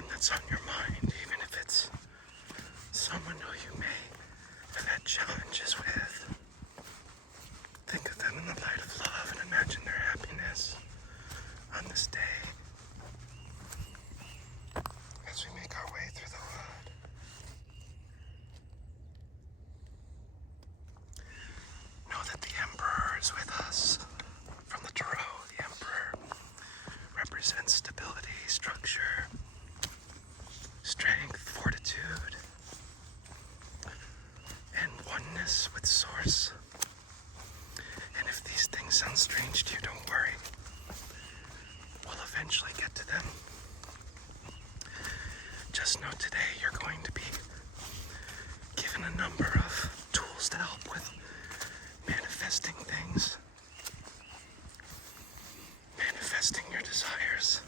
one that's on your mind, even if it's someone who you may have had challenges with. Think of them in the light of love and imagine their happiness on this day as we make our way through the wood. Know that the Emperor is with us. From the Tarot, the Emperor represents stability, structure, strength, fortitude, and oneness with Source. And if these things sound strange to you, don't worry. We'll eventually get to them. Just know today you're going to be given a number of tools to help with manifesting things. Manifesting your desires.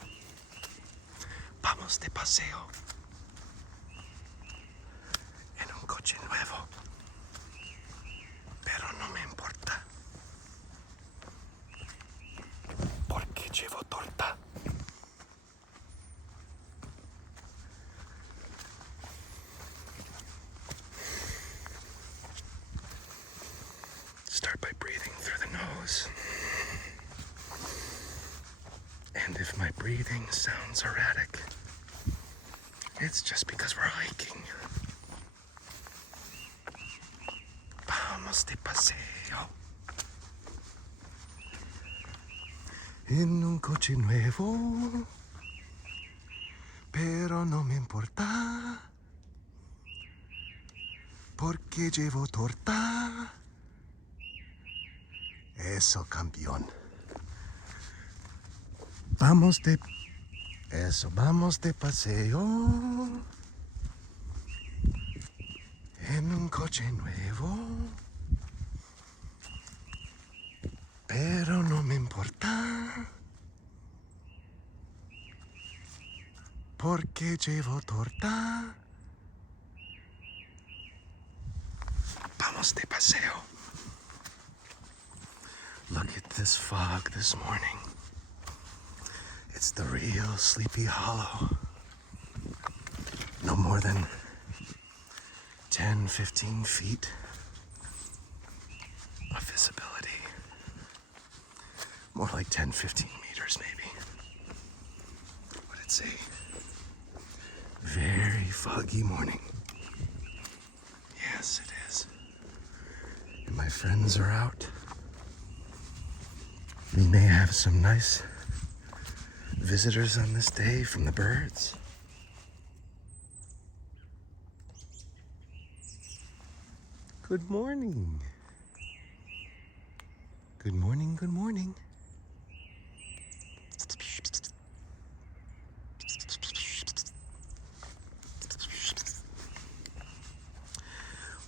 Vamos de paseo en un coche nuevo, pero no me importa, porque llevo torta. Start by breathing through the nose. And if my breathing sounds erratic, it's just because we're hiking. Vamos de paseo en un coche nuevo, pero no me importa, porque llevo torta. Eso, campeón. Vamos de paseo en un coche nuevo, pero no me importa, porque llevo torta. Vamos de paseo. Look at this fog this morning. It's the real Sleepy Hollow. No more than 10, 15 feet of visibility. More like 10, 15 meters maybe. But it's a very foggy morning. Yes, it is. And my friends are out. We may have some nice visitors on this day from the birds. Good morning. Good morning, good morning.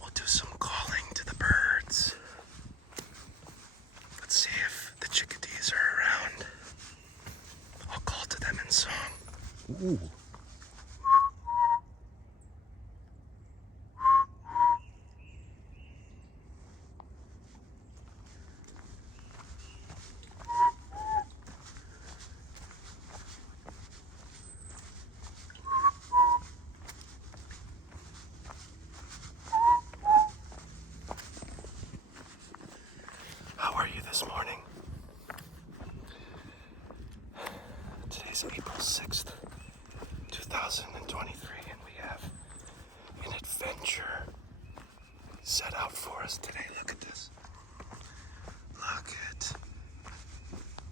We'll do some calling to the birds. Let's see if the chickadees are around. I'll call to them in song. Ooh. How are you this morning? Today's April 6th, 2023, and we have an adventure set out for us today. Look at this. Look at,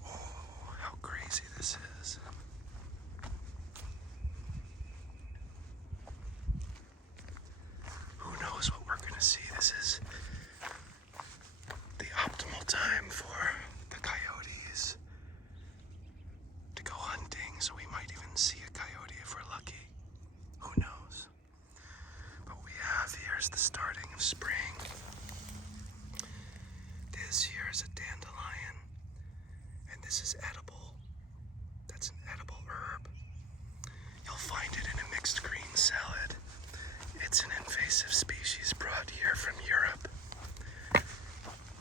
oh, how crazy this is. Who knows what we're going to see? This is the optimal time for the coyotes to go hunting, so we might even see a coyote if we're lucky. Who knows? But we have here's the starting of spring. This here is a dandelion, and this is edible. That's an edible herb. You'll find it in a mixed green salad. It's an invasive species brought here from Europe.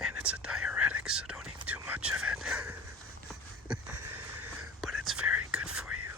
And it's a diuretic, so don't eat too much of it. But it's very good for you.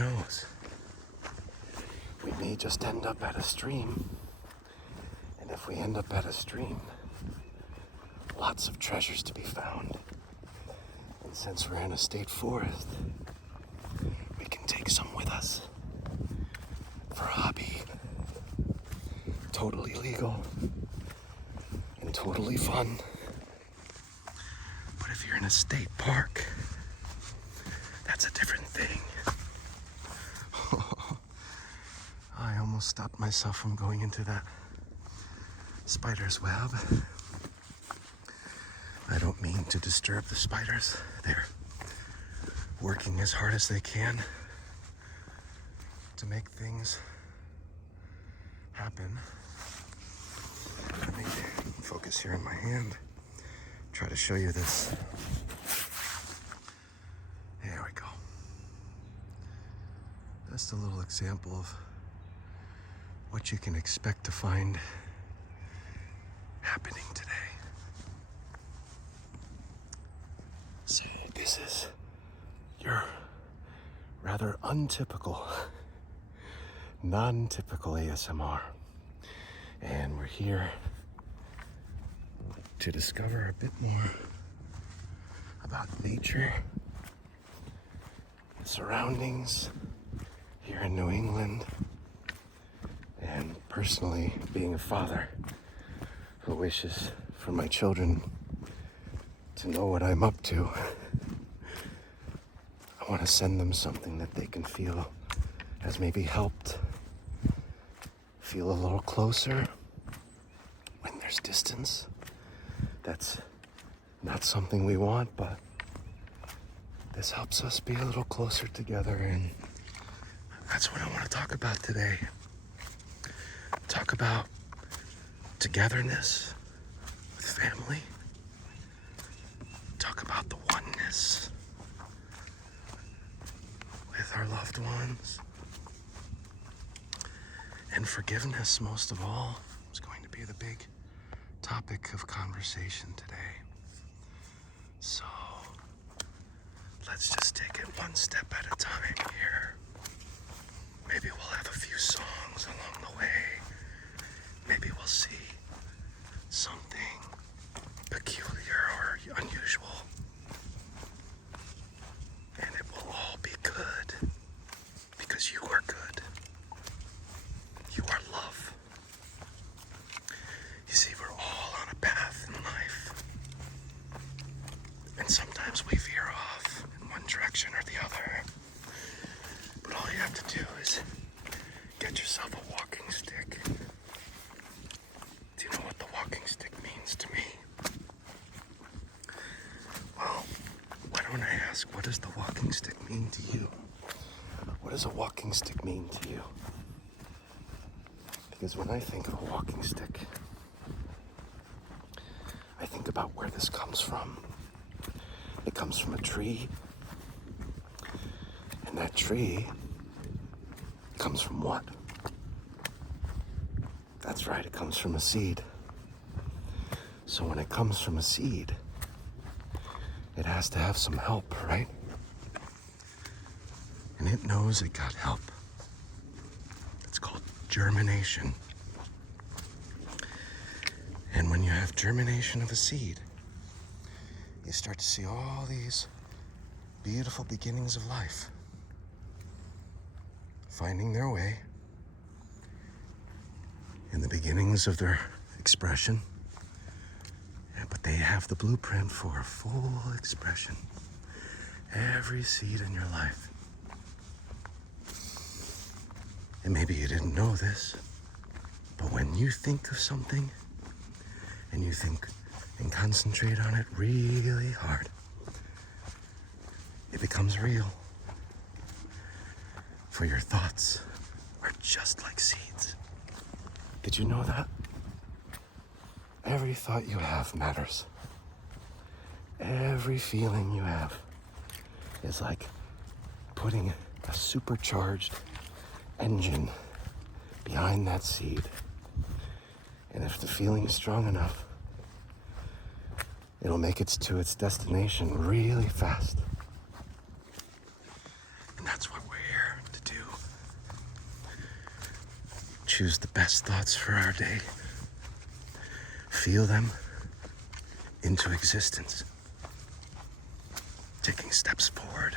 knows? We may just end up at a stream. And if we end up at a stream, lots of treasures to be found. And since we're in a state forest, we can take some with us for a hobby. Totally legal and totally fun. But if you're in a state park, that's a different thing. I almost stopped myself from going into that spider's web. I don't mean to disturb the spiders. They're working as hard as they can to make things happen. Let me focus here on my hand. Try to show you this. There we go. Just a little example of what you can expect to find happening today. So this is your rather untypical, non-typical ASMR. And we're here to discover a bit more about nature, the surroundings here in New England, and personally being a father who wishes for my children to know what I'm up to. I want to send them something that they can feel has maybe helped feel a little closer when there's distance. That's not something we want, but this helps us be a little closer together, and that's what I want to talk about today. Talk about togetherness with family. Talk about the oneness with our loved ones. And forgiveness, most of all, is going to be the big topic of conversation today. So, let's just take it one step at a time here. Maybe we'll have a few songs along the way. Maybe we'll see something peculiar or unusual. And it will all be good because you are good. You are love. You see, we're all on a path in life. And sometimes we veer off in one direction or the other. But all you have to do is get yourself a walking stick. Do you know what the walking stick means to me? Well, why don't I ask, what does the walking stick mean to you? What does a walking stick mean to you? Because when I think of a walking stick, I think about where this comes from. It comes from a tree. And that tree comes from what? That's right, it comes from a seed. So when it comes from a seed, it has to have some help, right? And it knows it got help. It's called germination. And when you have germination of a seed, you start to see all these beautiful beginnings of life finding their way in the beginnings of their expression. But they have the blueprint for a full expression. Every seed in your life. And maybe you didn't know this, but when you think of something and you think and concentrate on it really hard, it becomes real. For your thoughts are just like seeds. Did you know that? Every thought you have matters. Every feeling you have is like putting a supercharged engine behind that seed. And if the feeling is strong enough, it'll make it to its destination really fast. And that's what we're here to choose the best thoughts for our day, feel them into existence, taking steps forward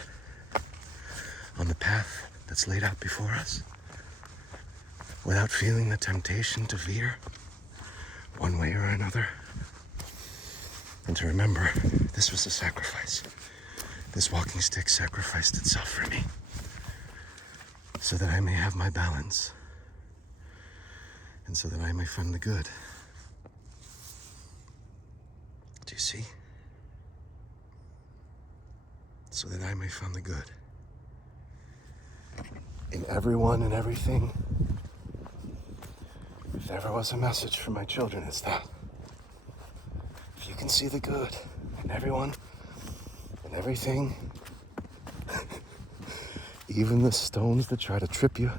on the path that's laid out before us, without feeling the temptation to veer one way or another. And to remember, this was a sacrifice. This walking stick sacrificed itself for me, so that I may have my balance, and so that I may find the good. Do you see? So that I may find the good in everyone and everything. If there ever was a message for my children, it's that. If you can see the good in everyone and everything, even the stones that try to trip you,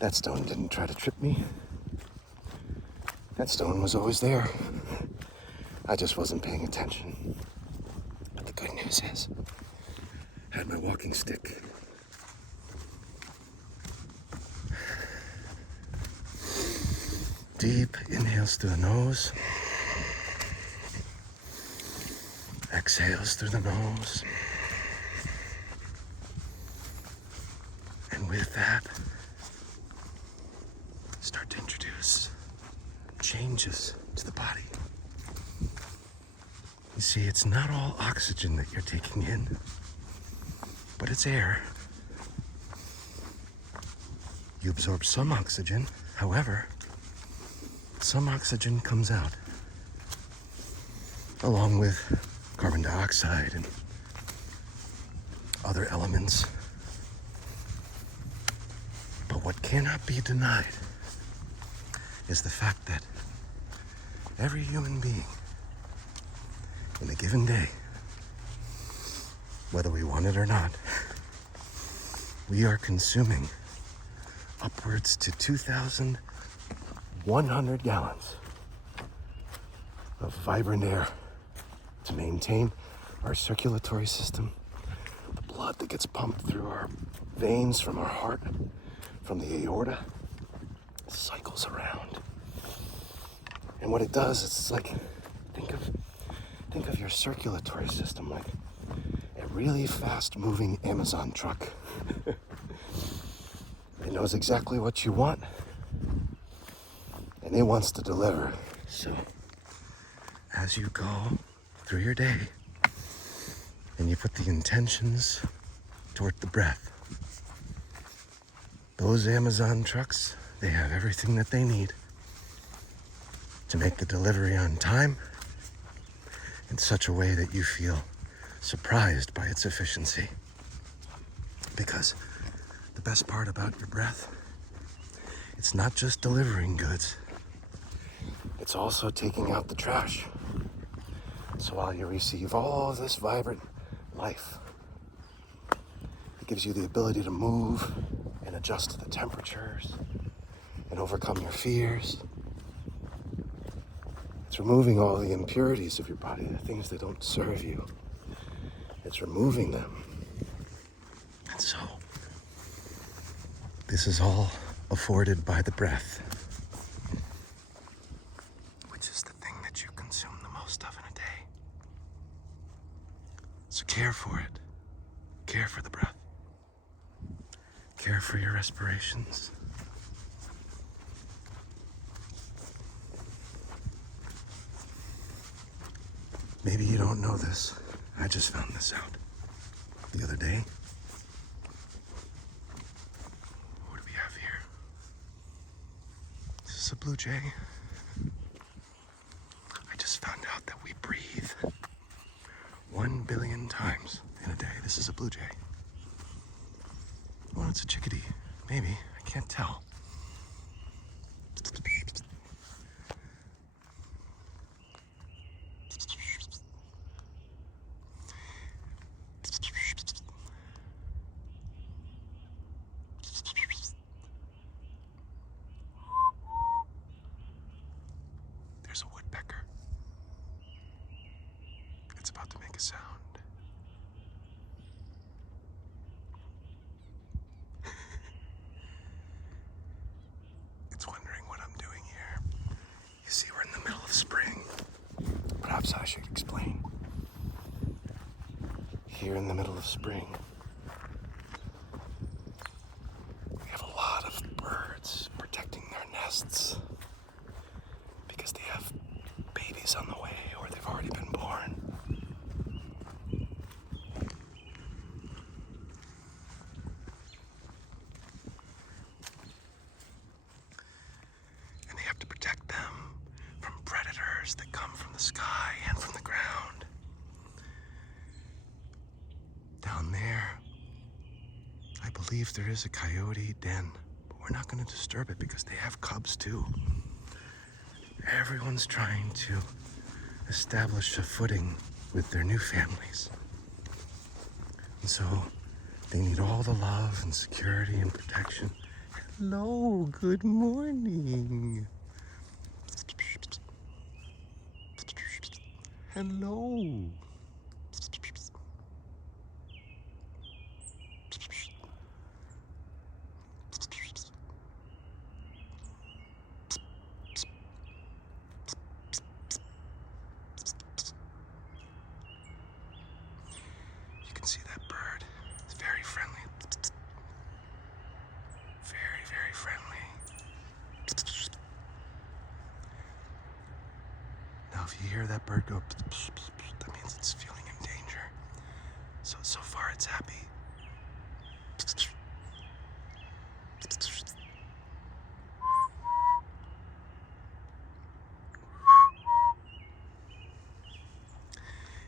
that stone didn't try to trip me. That stone was always there. I just wasn't paying attention. But the good news is, I had my walking stick. Deep inhales through the nose. Exhales through the nose. And with that, start to introduce changes to the body. You see, it's not all oxygen that you're taking in, but it's air. You absorb some oxygen, however, some oxygen comes out, along with carbon dioxide and other elements. But what cannot be denied is the fact that every human being in a given day, whether we want it or not, we are consuming upwards to 2,100 gallons of vibrant air to maintain our circulatory system, the blood that gets pumped through our veins from our heart, from the aorta, cycles around. And what it does, it's like, think of your circulatory system like a really fast-moving Amazon truck. It knows exactly what you want, and it wants to deliver. So, as you go through your day, and you put the intentions toward the breath, those Amazon trucks, they have everything that they need to make the delivery on time in such a way that you feel surprised by its efficiency. Because the best part about your breath, it's not just delivering goods, it's also taking out the trash. So while you receive all of this vibrant life, it gives you the ability to move and adjust to the temperatures and overcome your fears. It's removing all the impurities of your body, the things that don't serve you. It's removing them. And so, this is all afforded by the breath, which is the thing that you consume the most of in a day. So care for it. Care for the breath. Care for your respirations. Maybe you don't know this. I just found this out the other day. What do we have here? This is a blue jay. I just found out that we breathe 1 billion times in a day. This is a blue jay. Well, it's a chickadee. Maybe. I can't tell. There's a woodpecker. It's about to make a sound. perhaps I should explain. Here in the middle of spring, we have a lot of birds protecting their nests because they have babies on the way or they've already been born. And they have to protect them from predators that come from the sky and from the ground. Down there, I believe there is a coyote den, but we're not going to disturb it because they have cubs too. Everyone's trying to establish a footing with their new families. And so they need all the love and security and protection. Hello, good morning. Hello. You can see that bird. It's very friendly. Very, very friendly. Now, if you hear that bird go, that means it's feeling in danger. So far it's happy.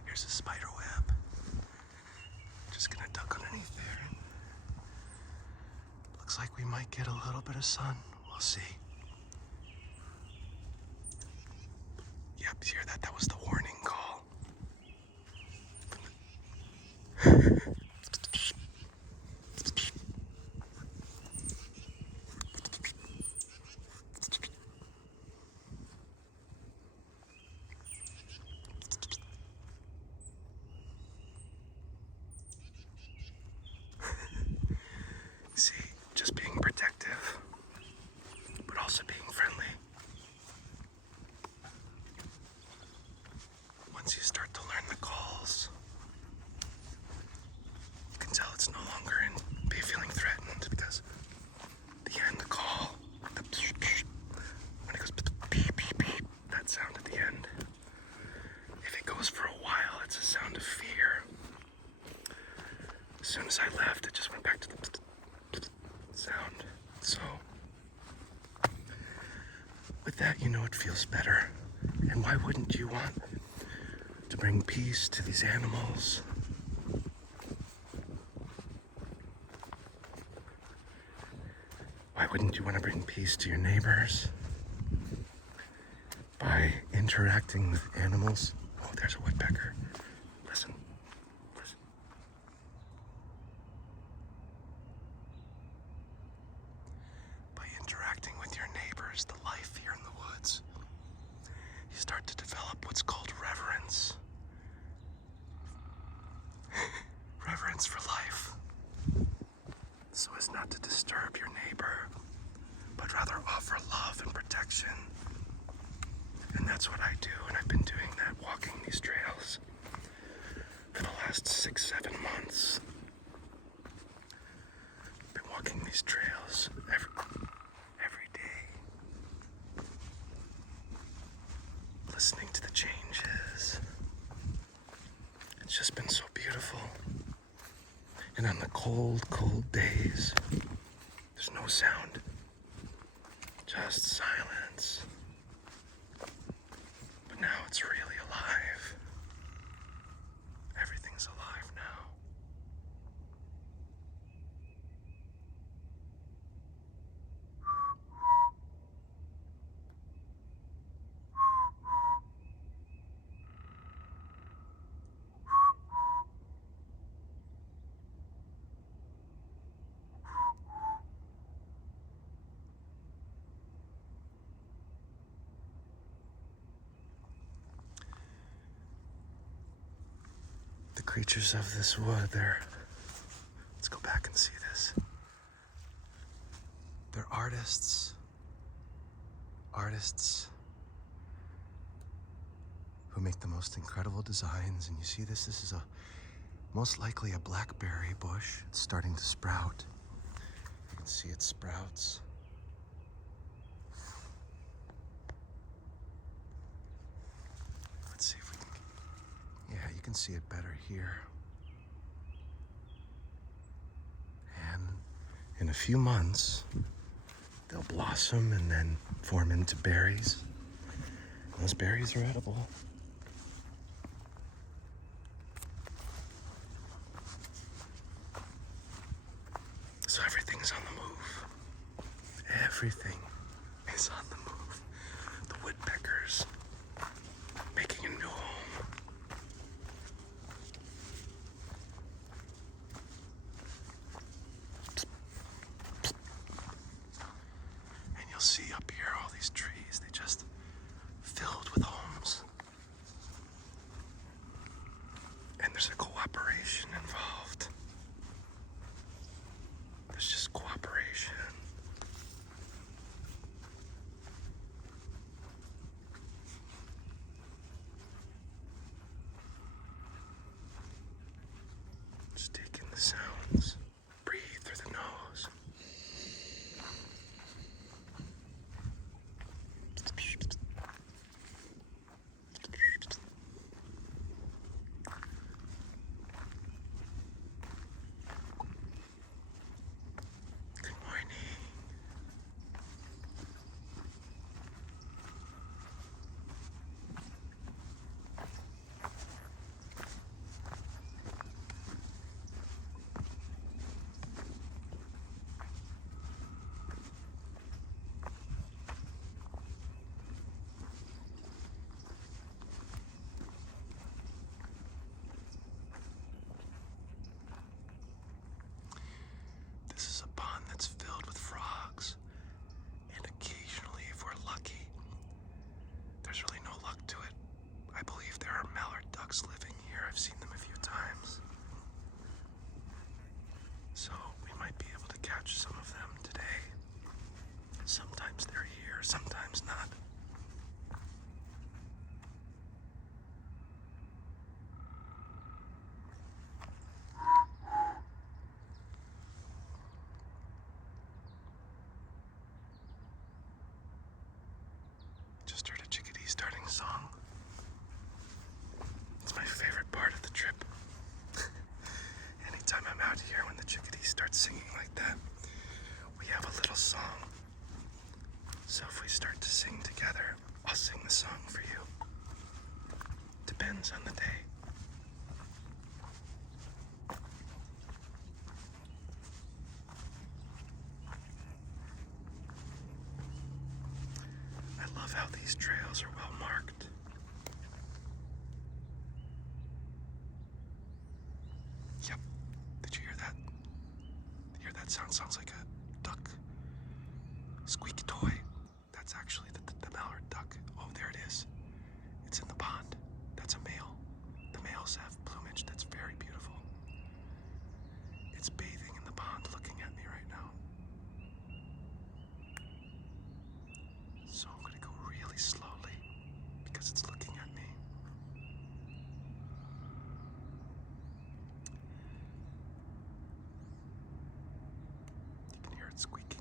Here's a spider web. Just gonna duck underneath there. Looks like we might get a little bit of sun. We'll see. Yep, you hear that? That was the warning call. See, just being protective, but also being friendly. Once you start to learn the calls, you can tell it's no longer in be feeling threatened because the end call, when it goes beep, beep, beep, that sound at the end. If it goes for a while, it's a sound of fear. As soon as I left, it just went back to the sound. So, with that, you know it feels better. And why wouldn't you want to bring peace to these animals? Why wouldn't you want to bring peace to your neighbors? By interacting with animals. Oh, there's a woodpecker. Listen. Listen. By interacting with your neighbors, the life here in the woods, you start to develop what's called reverence. Reverence for life. So as not to disturb your neighbor, but rather offer love and protection. And that's what I do, and I've been doing that, walking these trails for the last 6-7 months. I've been walking these trails every day, listening to the changes. It's just been so beautiful. And on the cold, cold days, there's no sound, just silence. But now it's really alive. Everything's alive now. The creatures of this wood, let's go back and see this. They're artists who make the most incredible designs. And you see this? This is most likely a blackberry bush. It's starting to sprout. You can see it sprouts. Let's see if we can. Yeah, you can see it better here. And in a few months, they'll blossom and then form into berries. Those berries are edible. So everything's on the move. Everything is on the move. The woodpeckers making a new home. And you'll see up here all these trees, they just filled with homes. And there's a cooperation involved. There's just cooperation. Just take in the sounds. Breathe through the nose. Good morning. This is a pond that's filled with frogs, and occasionally, if we're lucky, there's really no luck to it. I believe there are mallard ducks living here. I've seen them a few times. So we might be able to catch some of them today. Sometimes they're here, sometimes not. Just heard a chickadee starting a song. It's my favorite part of the trip. Anytime I'm out here when the chickadees start singing like that, we have a little song. So if we start to sing together, I'll sing the song for you. Depends on the day. I love how these trails are well marked. Yep. Did you hear that? Hear that sound? Sounds like a duck. Squeaky toy. That's actually the mallard duck. Oh, there it is. It's in the pond. That's a male. The males have plumage that's very beautiful. It's bathing in the pond looking at me right now. So I'm going to go really slowly because it's looking at me. You can hear it squeaking.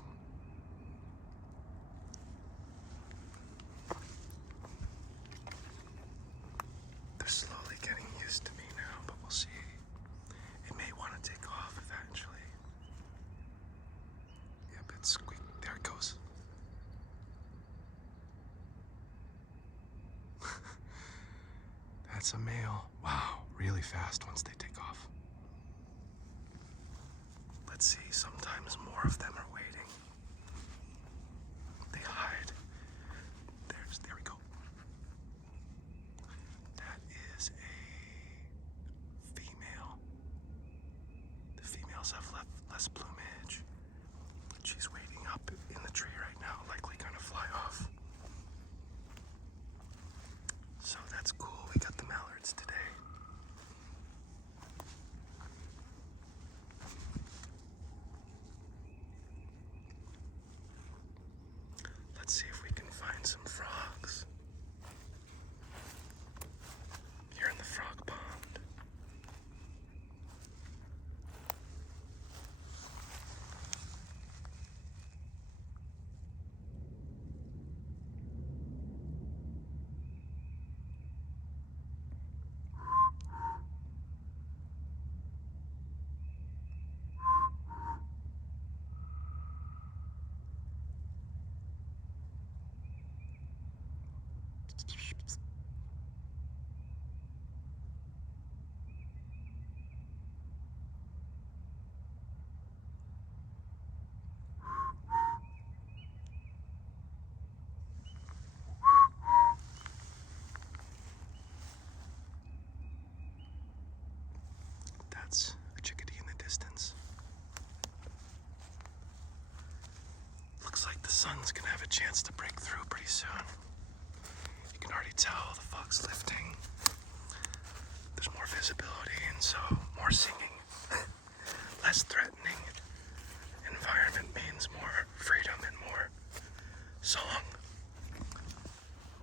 They're slowly getting used to me now, but we'll see. It may want to take off eventually. Yep, it's squeaking. There it goes. That's a male. Wow, really fast once they take off. Let's see, sometimes more of them are waiting. They hide. There we go. That is a female. The females have less plumage. She's waiting up in the tree right now, likely gonna fly off. So that's cool. We got the mallards today. Let's see if we can find some frogs. chance to break through pretty soon. You can already tell the fog's lifting. There's more visibility, and so more singing. Less threatening environment means more freedom and more song.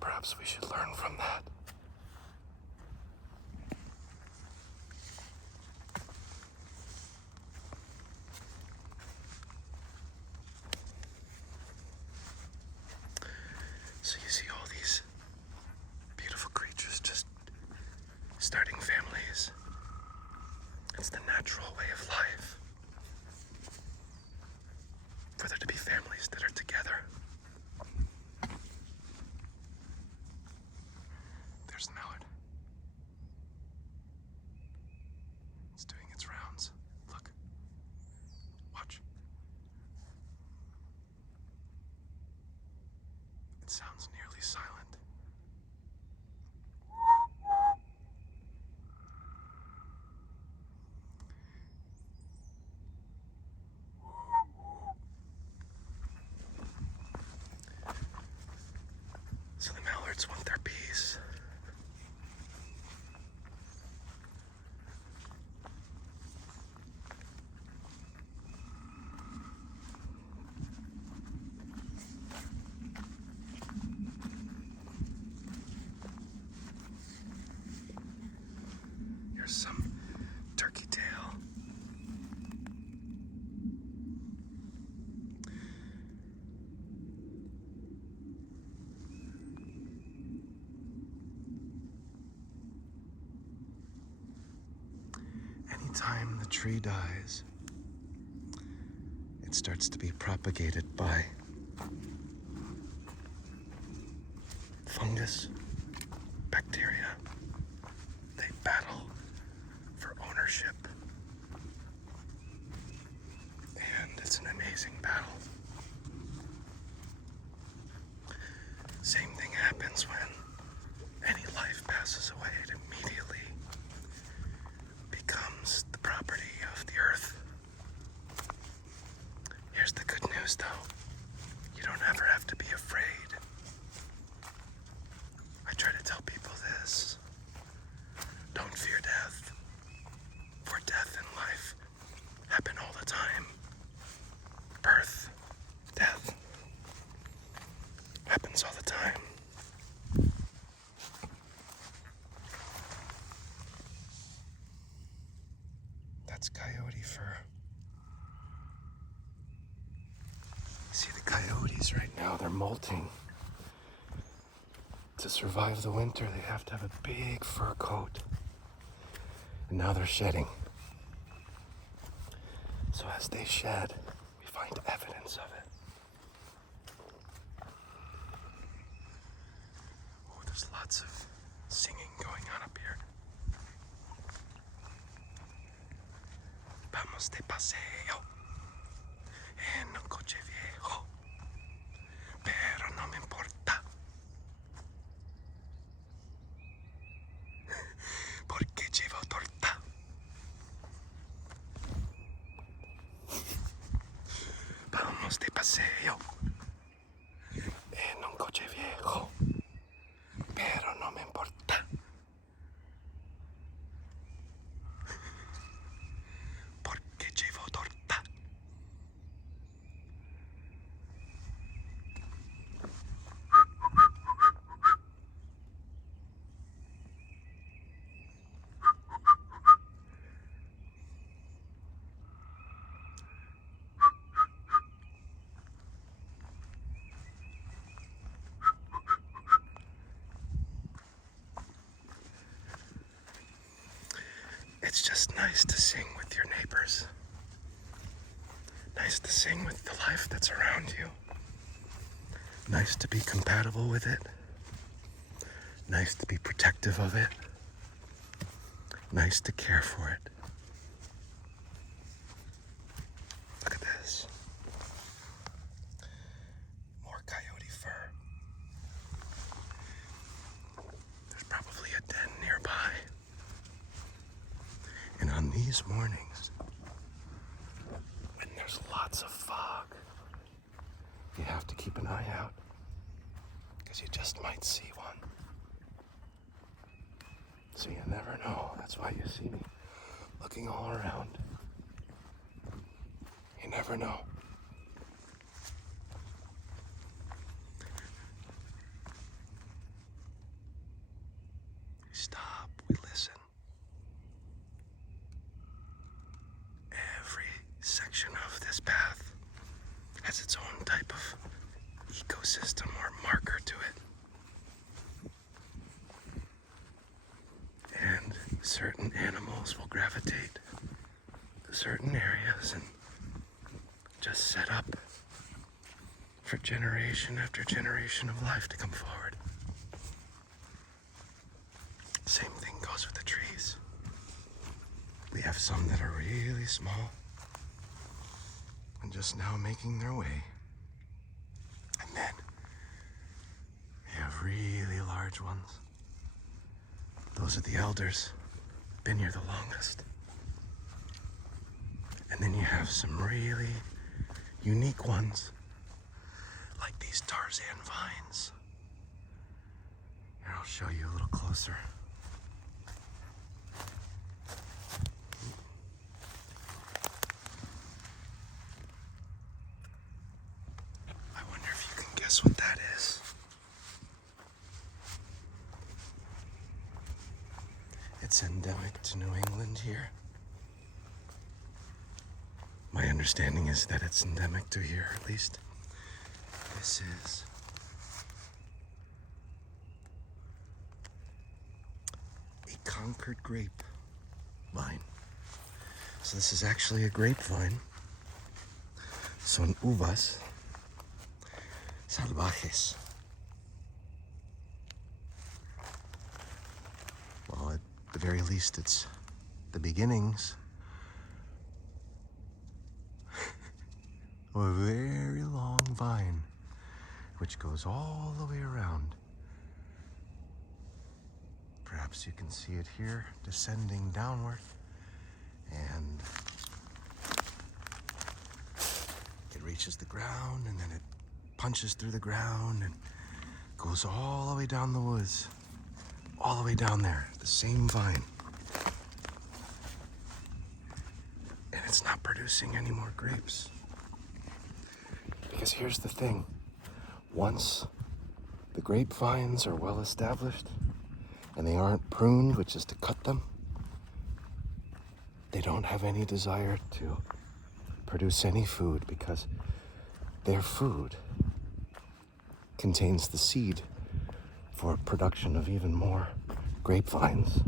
Perhaps we should learn from that. So you see all these beautiful creatures just starting families. It's the natural way of life. For there to be families that are together. There's the mallard. It's doing its rounds. Look. Watch. It sounds nearly silent. So the mallards want their peace. Here's some turkey tail. Anytime the tree dies, it starts to be propagated by fungus, bacteria. They battle for ownership. And it's an amazing battle. Same thing happens when any life passes away. It immediately becomes the property of the earth. Here's the good news, though. You don't ever have to be afraid. I try to tell people this. Don't fear death. For death and life happen all the time. Birth, death, happens all the time. That's coyote fur. See the coyotes right now, they're molting. To survive the winter, they have to have a big fur coat. And now they're shedding. So as they shed, we find evidence of it. Oh, there's lots of singing going on up here. Vamos de paseo en un coche viejo, pero no me importa, porque llevo torta. Vamos de paseo en un coche viejo, pero no me importa, porque llevo torta. It's just nice to sing with your neighbors. Nice to sing with the life that's around you. Nice to be compatible with it. Nice to be protective of it. Nice to care for it. Look at this. More coyote fur. There's probably a den nearby. And on these mornings, when there's lots of fog, you have to keep an eye out. you just might see one. So you never know. That's why you see me looking all around. You never know. We stop, we listen. Every section of this path has its own type of ecosystem or marker to it. And certain animals will gravitate to certain areas and just set up for generation after generation of life to come forward. Same thing goes with the trees. We have some that are really small and just now making their way. And then we have really large ones. Those are the elders, been here the longest. And then you have some really unique ones, like these Tarzan vines. Here, I'll show you a little closer. I wonder if you can guess what that is. It's endemic to New England here. My understanding is that it's endemic to here, at least. This is a Concord grape vine. So this is actually a grapevine. Son uvas salvajes. Well, at the very least, it's the beginnings of a very long vine, which goes all the way around. Perhaps you can see it here, descending downward, and it reaches the ground, and then it punches through the ground and goes all the way down the woods, all the way down there, the same vine. And it's not producing any more grapes. Because here's the thing, once the grapevines are well established and they aren't pruned, which is to cut them, they don't have any desire to produce any food because their food contains the seed for production of even more grapevines.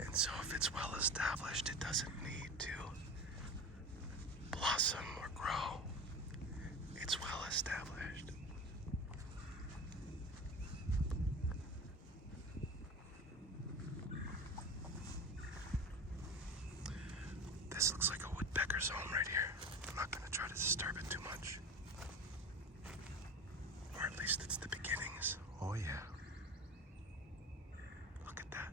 And so if it's well established, it doesn't need to blossom or grow. It's well established. This looks like a woodpecker's home right here. I'm not going to try to disturb it too much. Or at least it's the beginnings. Oh yeah. Look at that.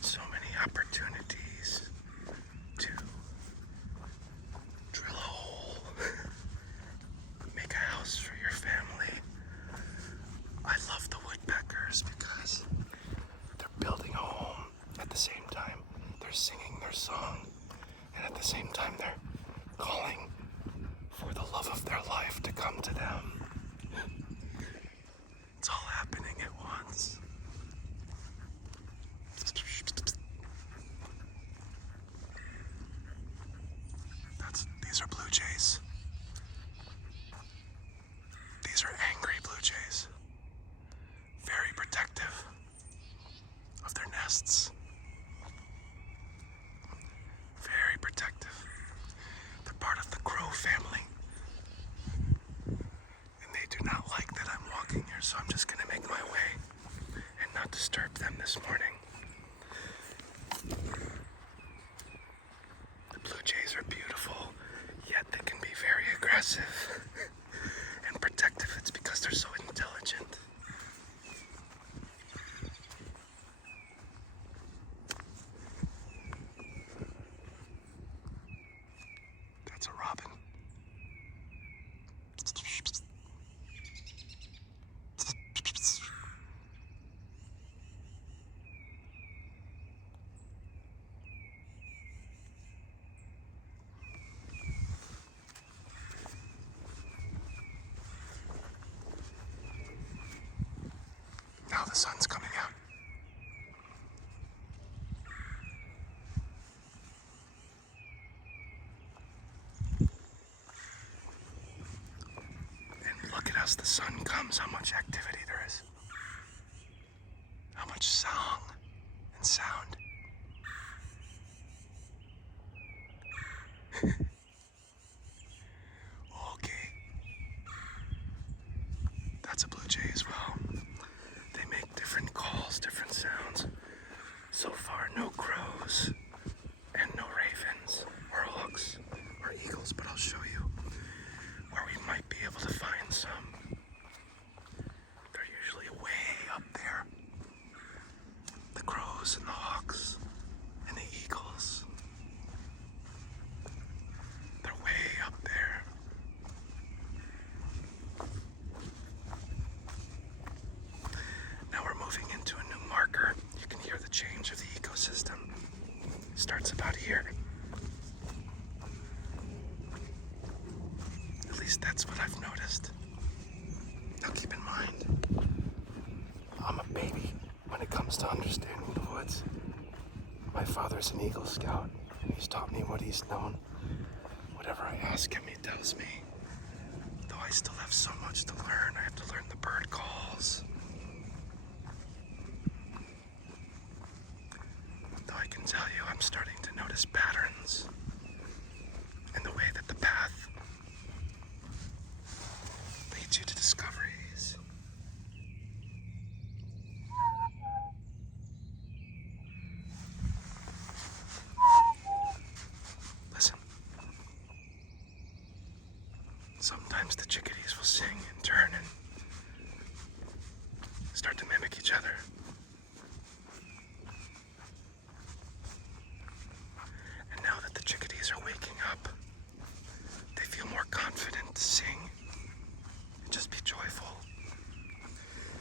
So many opportunities to drill a hole, make a house for your family. I love the woodpeckers because they're building a home at the same time. They're singing their song, and at the same time they're calling for the love of their life to come to them. It's all happening at once. These are blue jays. These are angry blue jays. Very protective of their nests. Very protective. They're part of the crow family. And they do not like that I'm walking here, so I'm just gonna make my way and not disturb them this morning. The blue jays are beautiful, yet they can be very aggressive and protective. It's because they're so intelligent. That's a robin. Now the sun's coming out. And look at as the sun comes, how much activity there is. How much song and sound. Okay. That's a blue jay as well. They make different calls, different sounds. So far, no crows and no ravens or hawks or eagles, but I'll show you where we might be able to find some. They're usually way up there. The crows and the hawks and the eagles. They're way up there. Now we're moving into a new marker. You can hear the change of the ecosystem. Starts about here. At least that's what I've noticed. Now keep in mind, I'm a baby when it comes to understanding the woods. My father's an Eagle Scout, and he's taught me what he's known. Whatever I ask him, he tells me. Though I still have so much to learn. I have to learn the bird calls. Though I can tell you, I'm starting to notice patterns in the way that the path leads you to discoveries. Listen. Sometimes the chickadees will sing in turn and start to mimic each other. And now that the chickadees are waking up, they feel more confident to sing and just be joyful.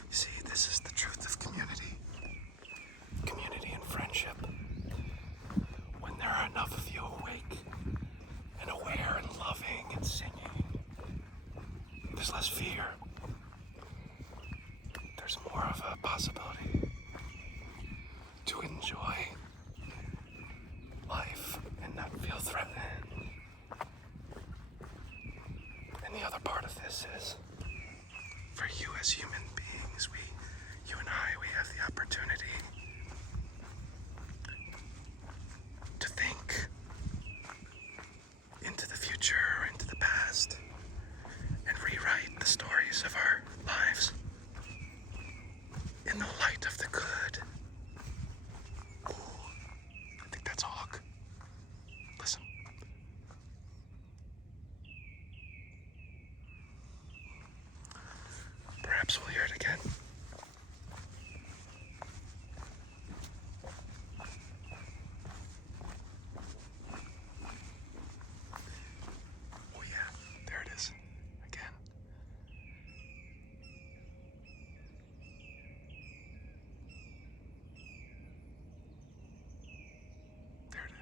You see, this is the truth of community. Community and friendship. When there are enough of you awake and aware and loving and singing, there's less fear. There's more of a possibility to enjoy life and not feel threatened. And the other part of this is, for you as human beings, you and I, we have the opportunity to think into the future, into the past, and rewrite the stories of our lives in the light of the good. Ooh, I think that's a hawk. Listen. Perhaps we'll hear it again. Oh yeah, there it is. Again. There it is.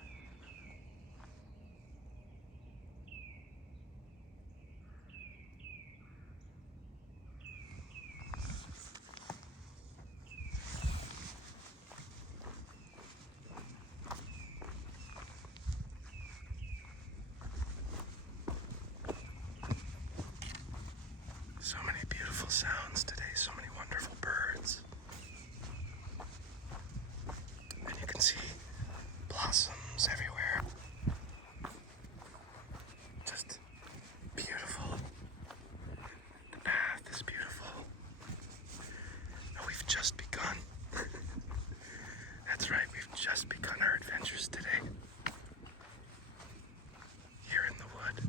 So many beautiful sounds today, so many wonderful birds. And you can see blossoms everywhere. Just beautiful. The path is beautiful. And we've just begun. That's right, we've just begun our adventures today. Here in the wood.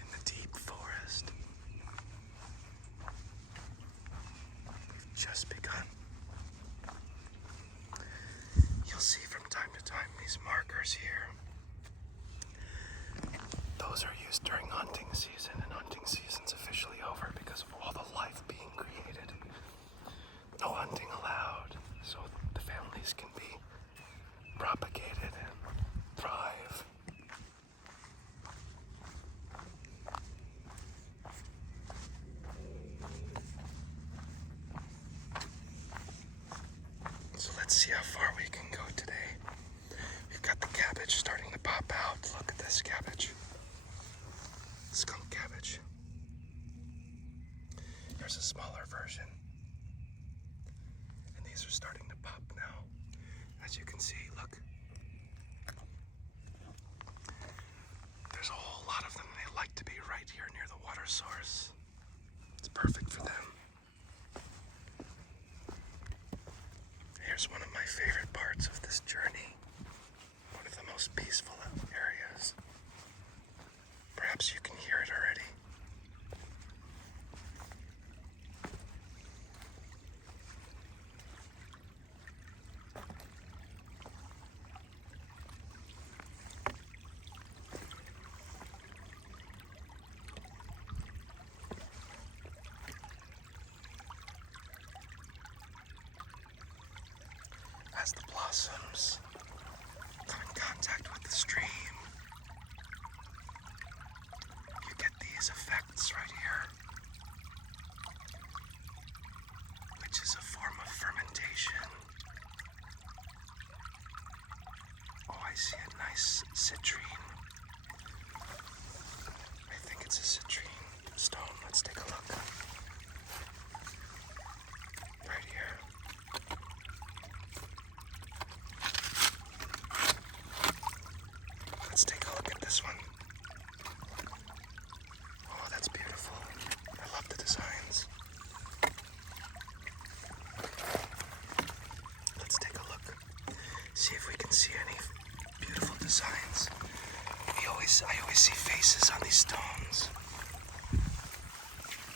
In the deep forest. We've just begun. You'll see from time to time these markers wires here. Those are used during hunting season, and hunting season's officially over because of all the life being created. No hunting allowed, so the families can be propagated and thrive. So let's see how far we can go today. We've got the cabbage starting to pop out. Look at this cabbage. Skunk cabbage. Here's a smaller version. And these are starting to pop now. As you can see, look. There's a whole lot of them. They like to be right here near the water source. It's perfect for them. Here's one of my favorite parts of this journey. One of the most peaceful areas. Perhaps you can hear it already. As the blossoms come in contact with the stream, you get these effects right here, which is a form of fermentation. Oh, I see a nice citrine. I think it's a citrine stone. Let's take a look. Right here. Let's take a look at this one. Oh, that's beautiful. I love the designs. Let's take a look. See if we can see any beautiful designs. I always see faces on these stones.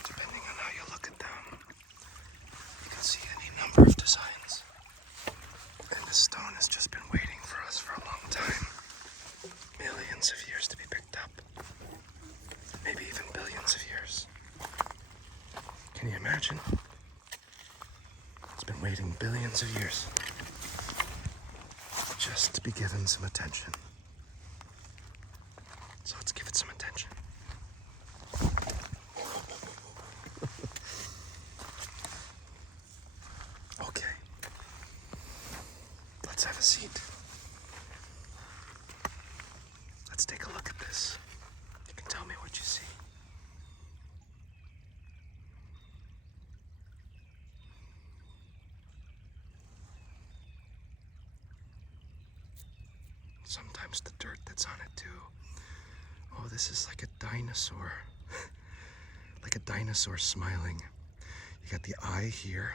Depending on how you look at them, you can see any number of designs. And this stone has just been waiting for us for a long time. Millions of years to be picked up. Maybe even billions of years. Can you imagine? It's been waiting billions of years just to be given some attention. So let's give it some attention. Okay. Let's have a seat. Let's take a look at this. You can tell me what you see. Sometimes the dirt that's on it too. Oh, this is like a dinosaur. Like a dinosaur smiling. You got the eye here,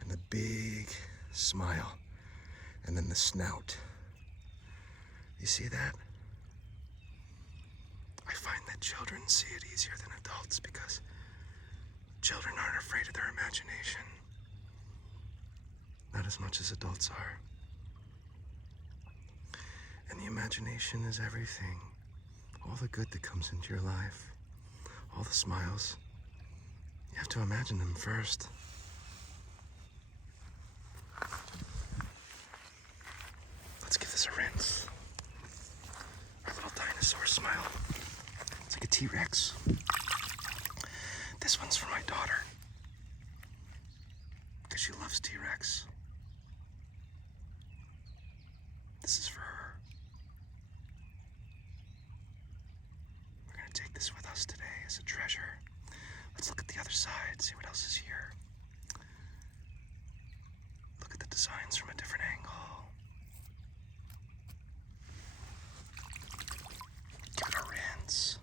and the big smile, and then the snout. You see that? I find that children see it easier than adults because children aren't afraid of their imagination. Not as much as adults are. And the imagination is everything. All the good that comes into your life, all the smiles, you have to imagine them first. Let's give this a rinse. Our little dinosaur smile. It's like a T-Rex. This one's for my daughter, because she loves T-Rex. This is for her. We're going to take this with us today as a treasure. Let's look at the other side, see what else is here. Look at the designs from a different angle. Give it a rinse.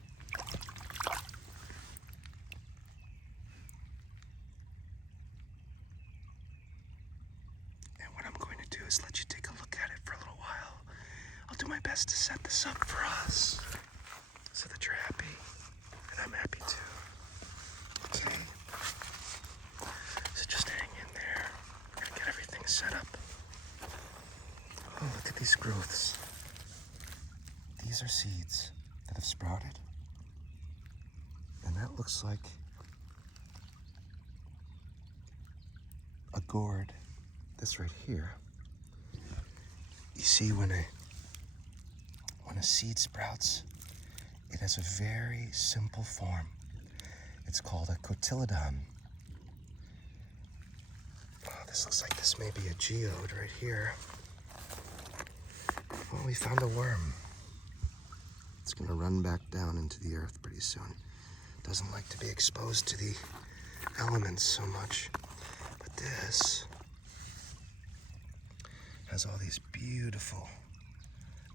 And what I'm going to do is let you take a look at it for a little while. I'll do my best to set this up for us so that you're happy, and I'm happy too. Okay? So just hang in there. I'm gonna get everything set up. Oh, look at these growths. these are seeds that have sprouted. And that looks like a gourd. This right here. You see, when a seed sprouts, it has a very simple form. It's called a cotyledon. Oh, this looks like this may be a geode right here. Well, we found a worm. It's gonna run back down into the earth pretty soon. Doesn't like to be exposed to the elements so much. But this has all these beautiful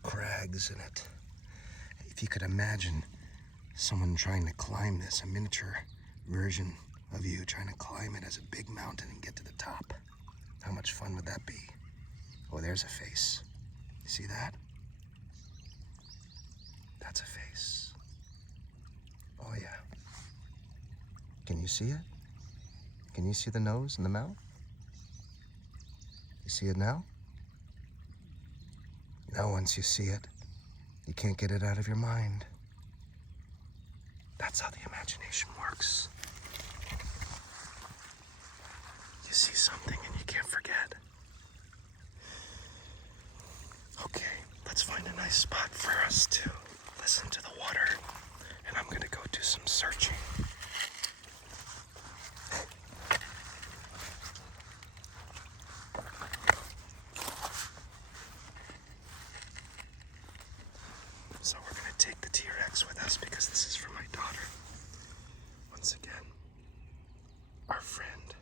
crags in it. If you could imagine someone trying to climb this, a miniature version of you trying to climb it as a big mountain and get to the top, how much fun would that be? Oh, there's a face. You see that? That's a face. Oh yeah. Can you see it? Can you see the nose and the mouth? You see it now? Now once you see it, you can't get it out of your mind. That's how the imagination works. You see something and you can't forget. Okay, let's find a nice spot for us to listen to the water. And I'm gonna go do some searching. So we're gonna take the T-Rex with us because this is for my daughter. Once again, our friend,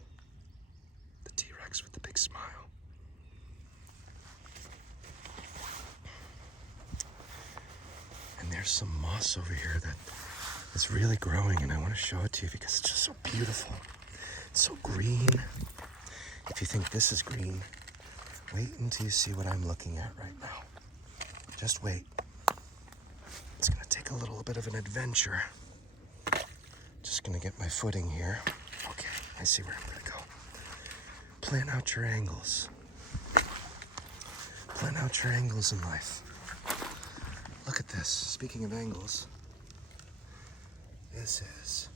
the T-Rex with the big smile. And there's some moss over here that is really growing, and I want to show it to you because it's just so beautiful. It's so green. If you think this is green, wait until you see what I'm looking at right now. Just wait. It's gonna take a little bit of an adventure. Just gonna get my footing here. Okay, I see where I'm gonna go. Plan out your angles. Plan out your angles in life. Look at this. Speaking of angles, this is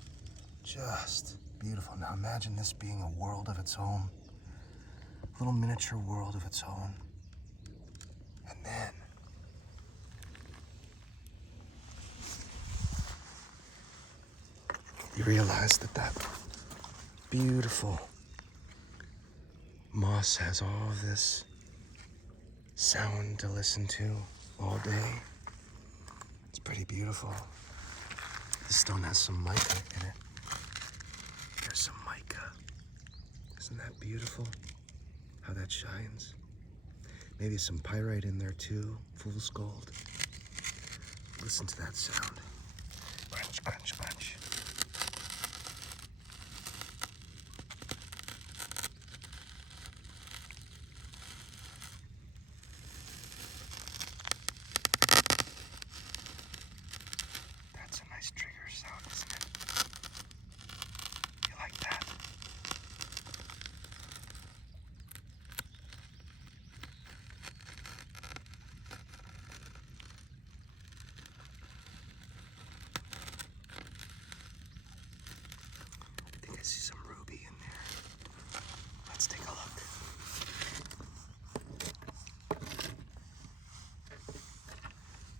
just beautiful. Now imagine this being a world of its own, a little miniature world of its own. And then you realize that that beautiful moss has all of this sound to listen to all day. It's pretty beautiful. This stone has some mica in it. There's some mica. Isn't that beautiful? How that shines. Maybe some pyrite in there too. Fool's gold. Listen to that sound. Crunch, crunch, crunch. That's a nice trigger sound, isn't it? You like that? I think I see some ruby in there. Let's take a look.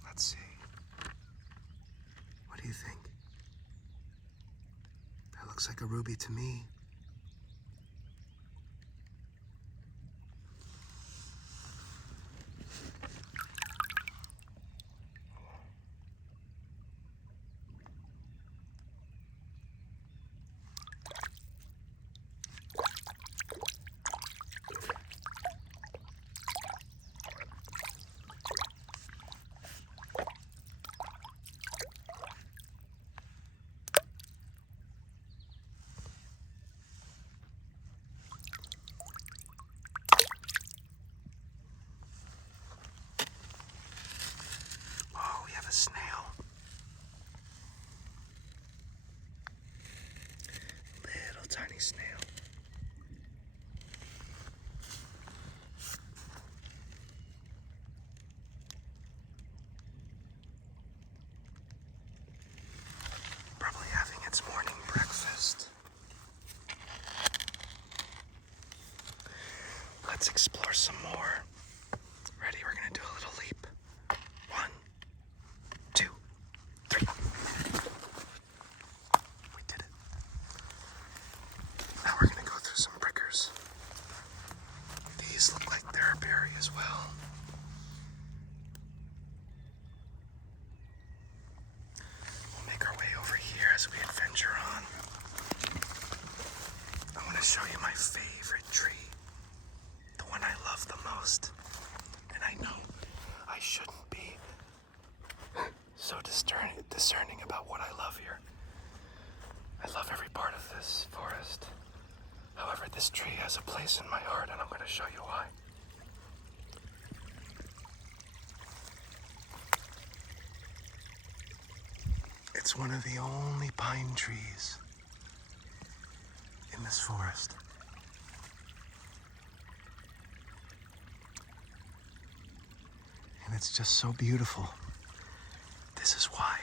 Let's see. What do you think? That looks like a ruby to me. Let's explore some more. Ready? We're gonna do a little leap. 1, 2, 3. We did it. Now we're gonna go through some prickers. These look like they're a berry as well. We'll make our way over here as we adventure on. I want to show you my favorite tree. The one I love the most. And I know I shouldn't be so discerning about what I love here. I love every part of this forest. However, this tree has a place in my heart, and I'm going to show you why. It's one of the only pine trees in this forest. And it's just so beautiful. This is why.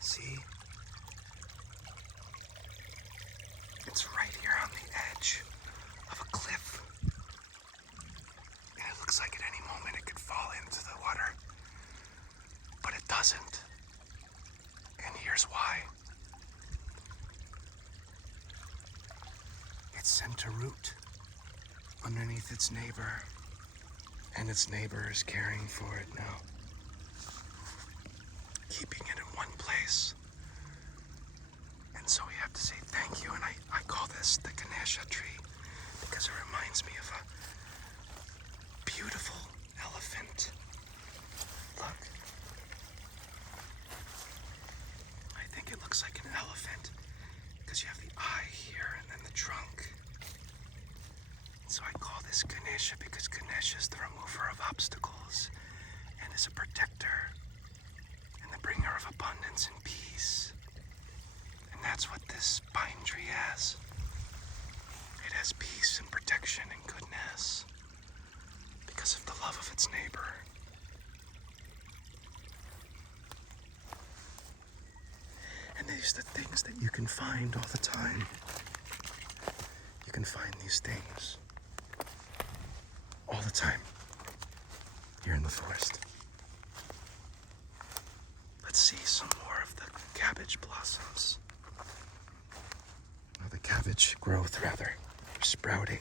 See? It's right here on the edge of a cliff. And it looks like at any moment it could fall into the water. But it doesn't. And here's why. It's sent a root underneath its neighbor, and its neighbor is caring for it now, keeping it in one place. And so we have to say thank you, and I call this the Ganesha tree because it reminds me of a beautiful elephant. Look. I think it looks like an elephant because you have the eye here and then the trunk. So I call this Ganesha because Ganesha is the remover of obstacles and is a protector and the bringer of abundance and peace. And that's what this pine tree has. It has peace and protection and goodness because of the love of its neighbor. And these are the things that you can find all the time. You can find these things all the time here in the forest. Let's see some more of the cabbage blossoms. Or the cabbage growth, rather, sprouting.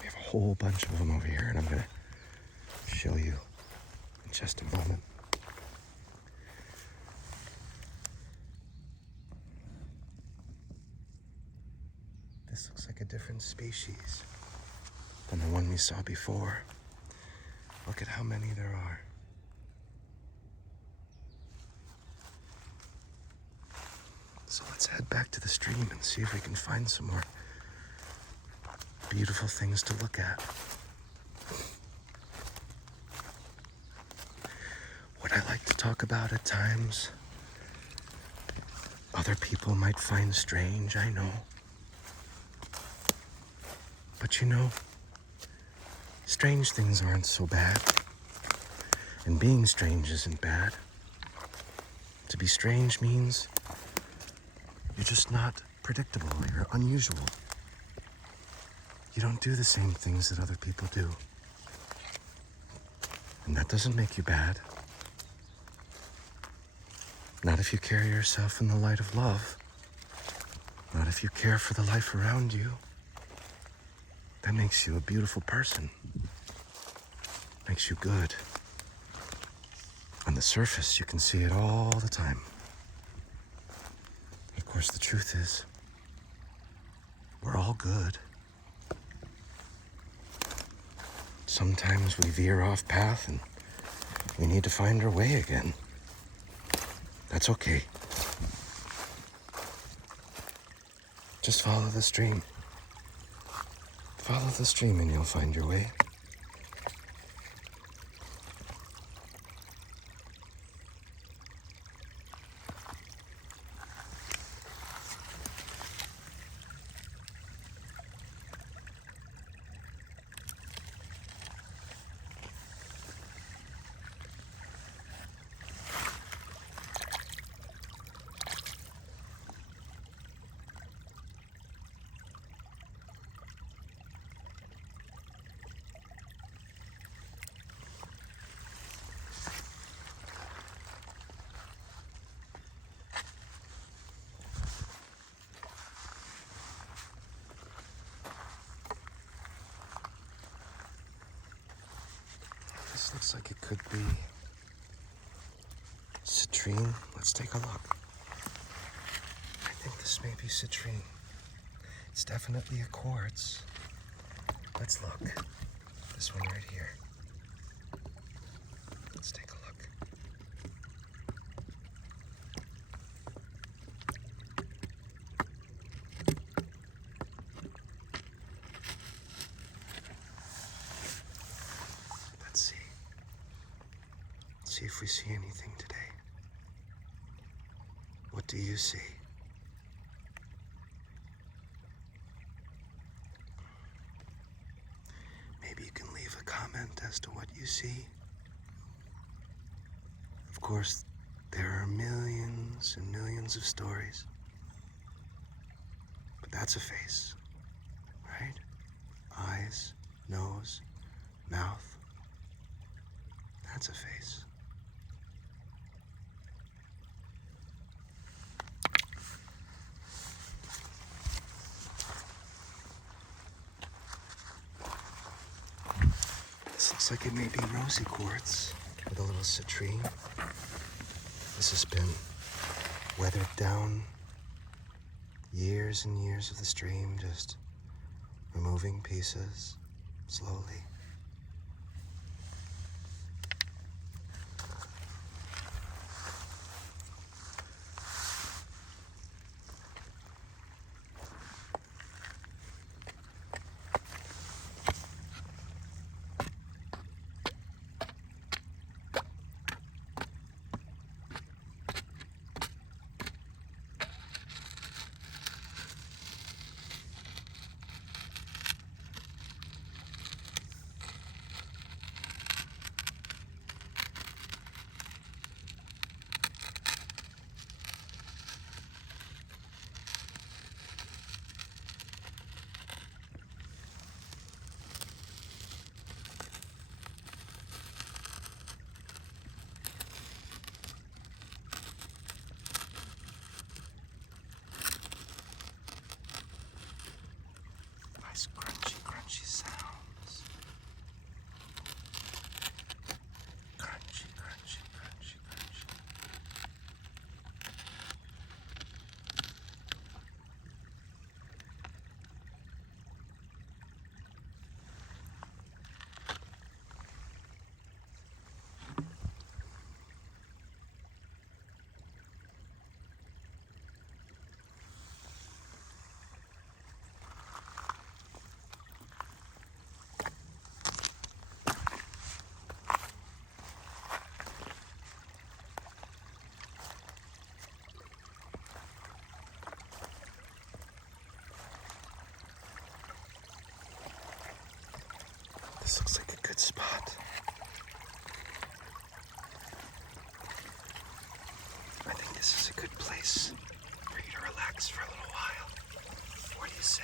We have a whole bunch of them over here, and I'm going to show you in just a moment. This looks like a different species than the one we saw before. Look at how many there are. So let's head back to the stream and see if we can find some more beautiful things to look at. What I like to talk about at times, other people might find strange, I know. But you know, strange things aren't so bad. And being strange isn't bad. To be strange means you're just not predictable, you're unusual. You don't do the same things that other people do. And that doesn't make you bad. Not if you carry yourself in the light of love. Not if you care for the life around you. That makes you a beautiful person. Makes you good. On the surface, you can see it all the time. Of course, the truth is, we're all good. Sometimes we veer off path and we need to find our way again. That's okay. Just follow the stream. Follow the stream and you'll find your way. looks like it could be citrine. Let's take a look. I think this may be citrine. It's definitely a quartz. Let's look. This one right here. Let's take a look. Let's see. Let's see if we see anything today. What do you see? Maybe you can leave a comment as to what you see. Of course, there are millions and millions of stories. But that's a face, right? Eyes, nose, mouth. That's a face. This looks like it may be rosy quartz with a little citrine. This has been weathered down years and years of the stream, just removing pieces slowly. Nice crunchy, crunchy sounds. Crunchy, crunchy, crunchy, crunchy. This looks like a good spot. I think this is a good place for you to relax for a little while. What do you say?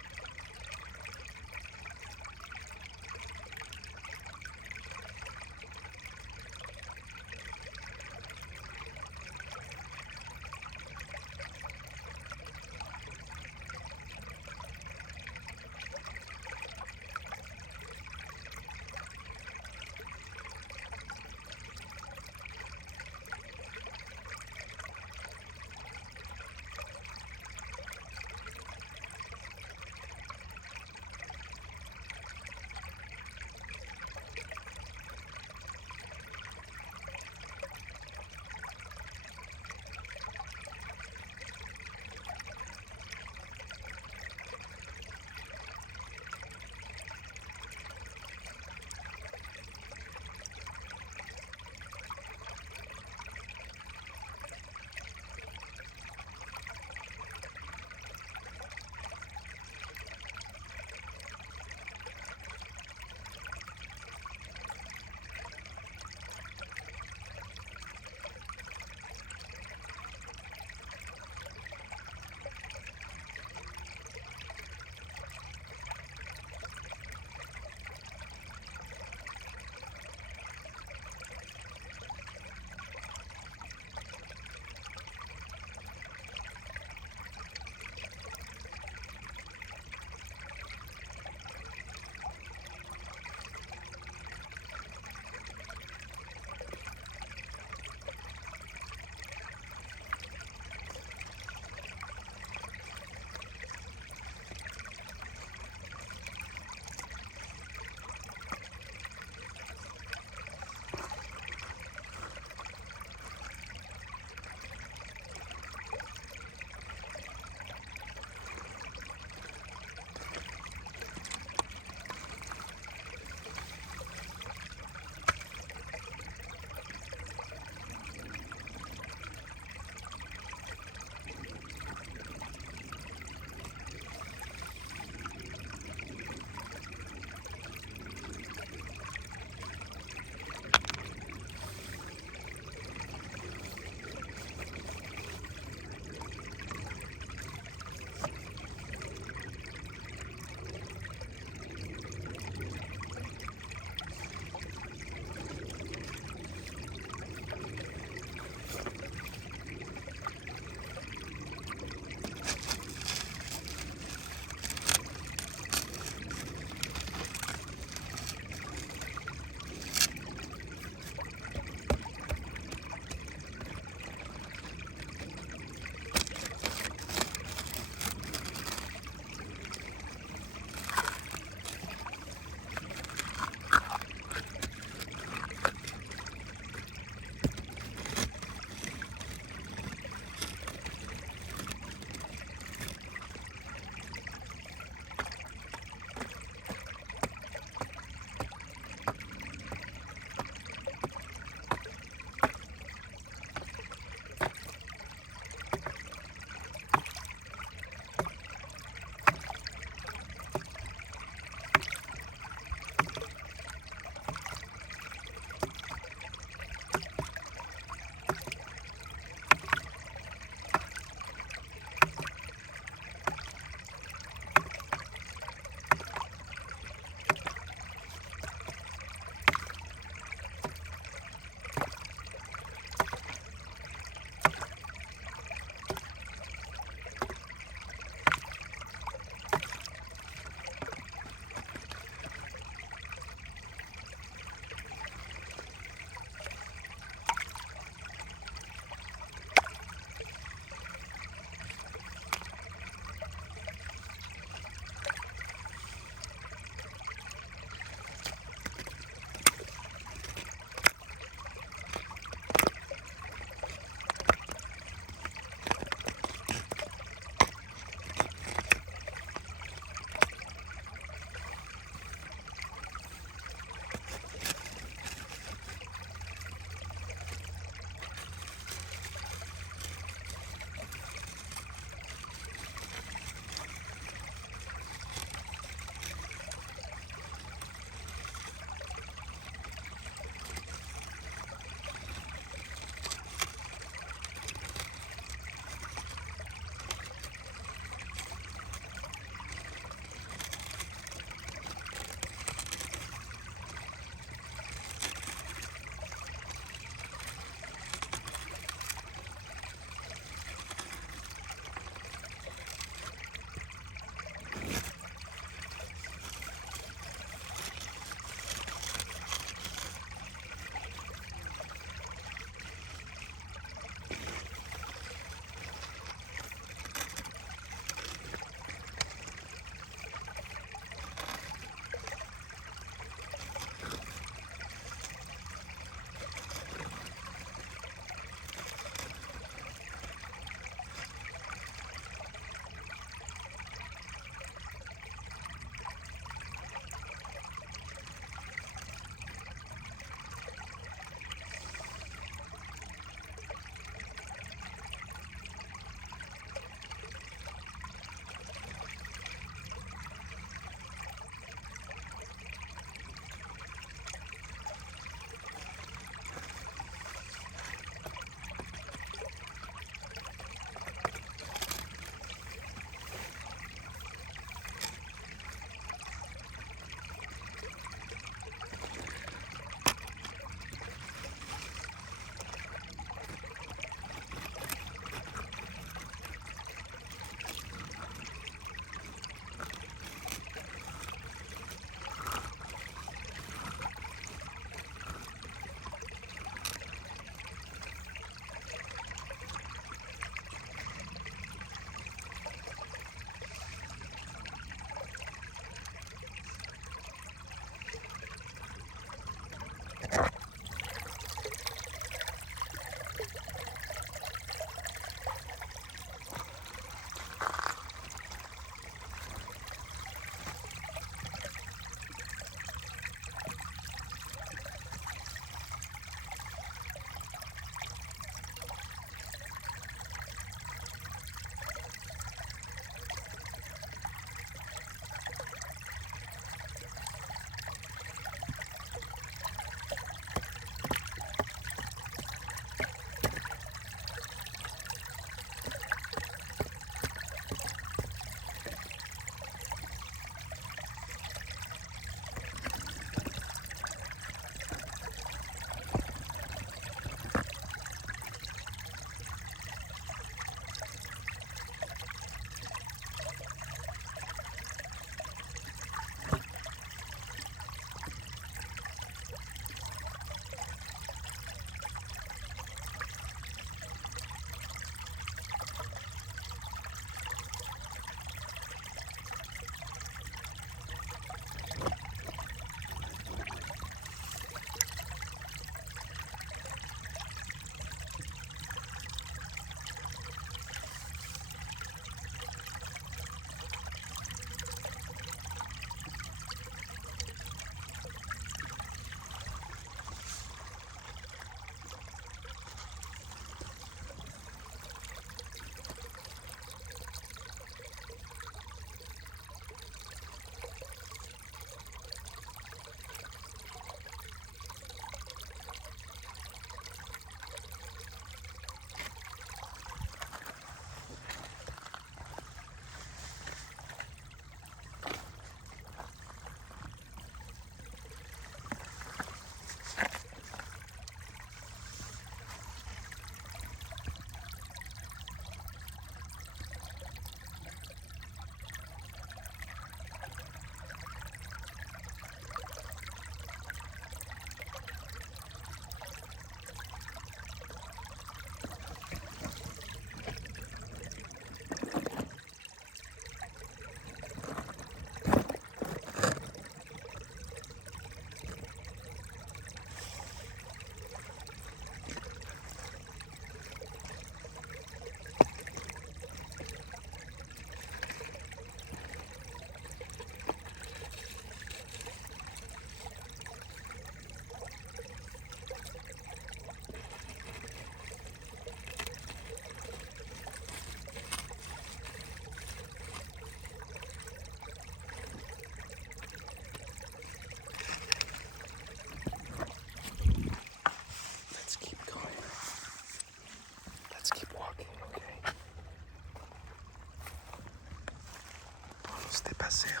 De paseo,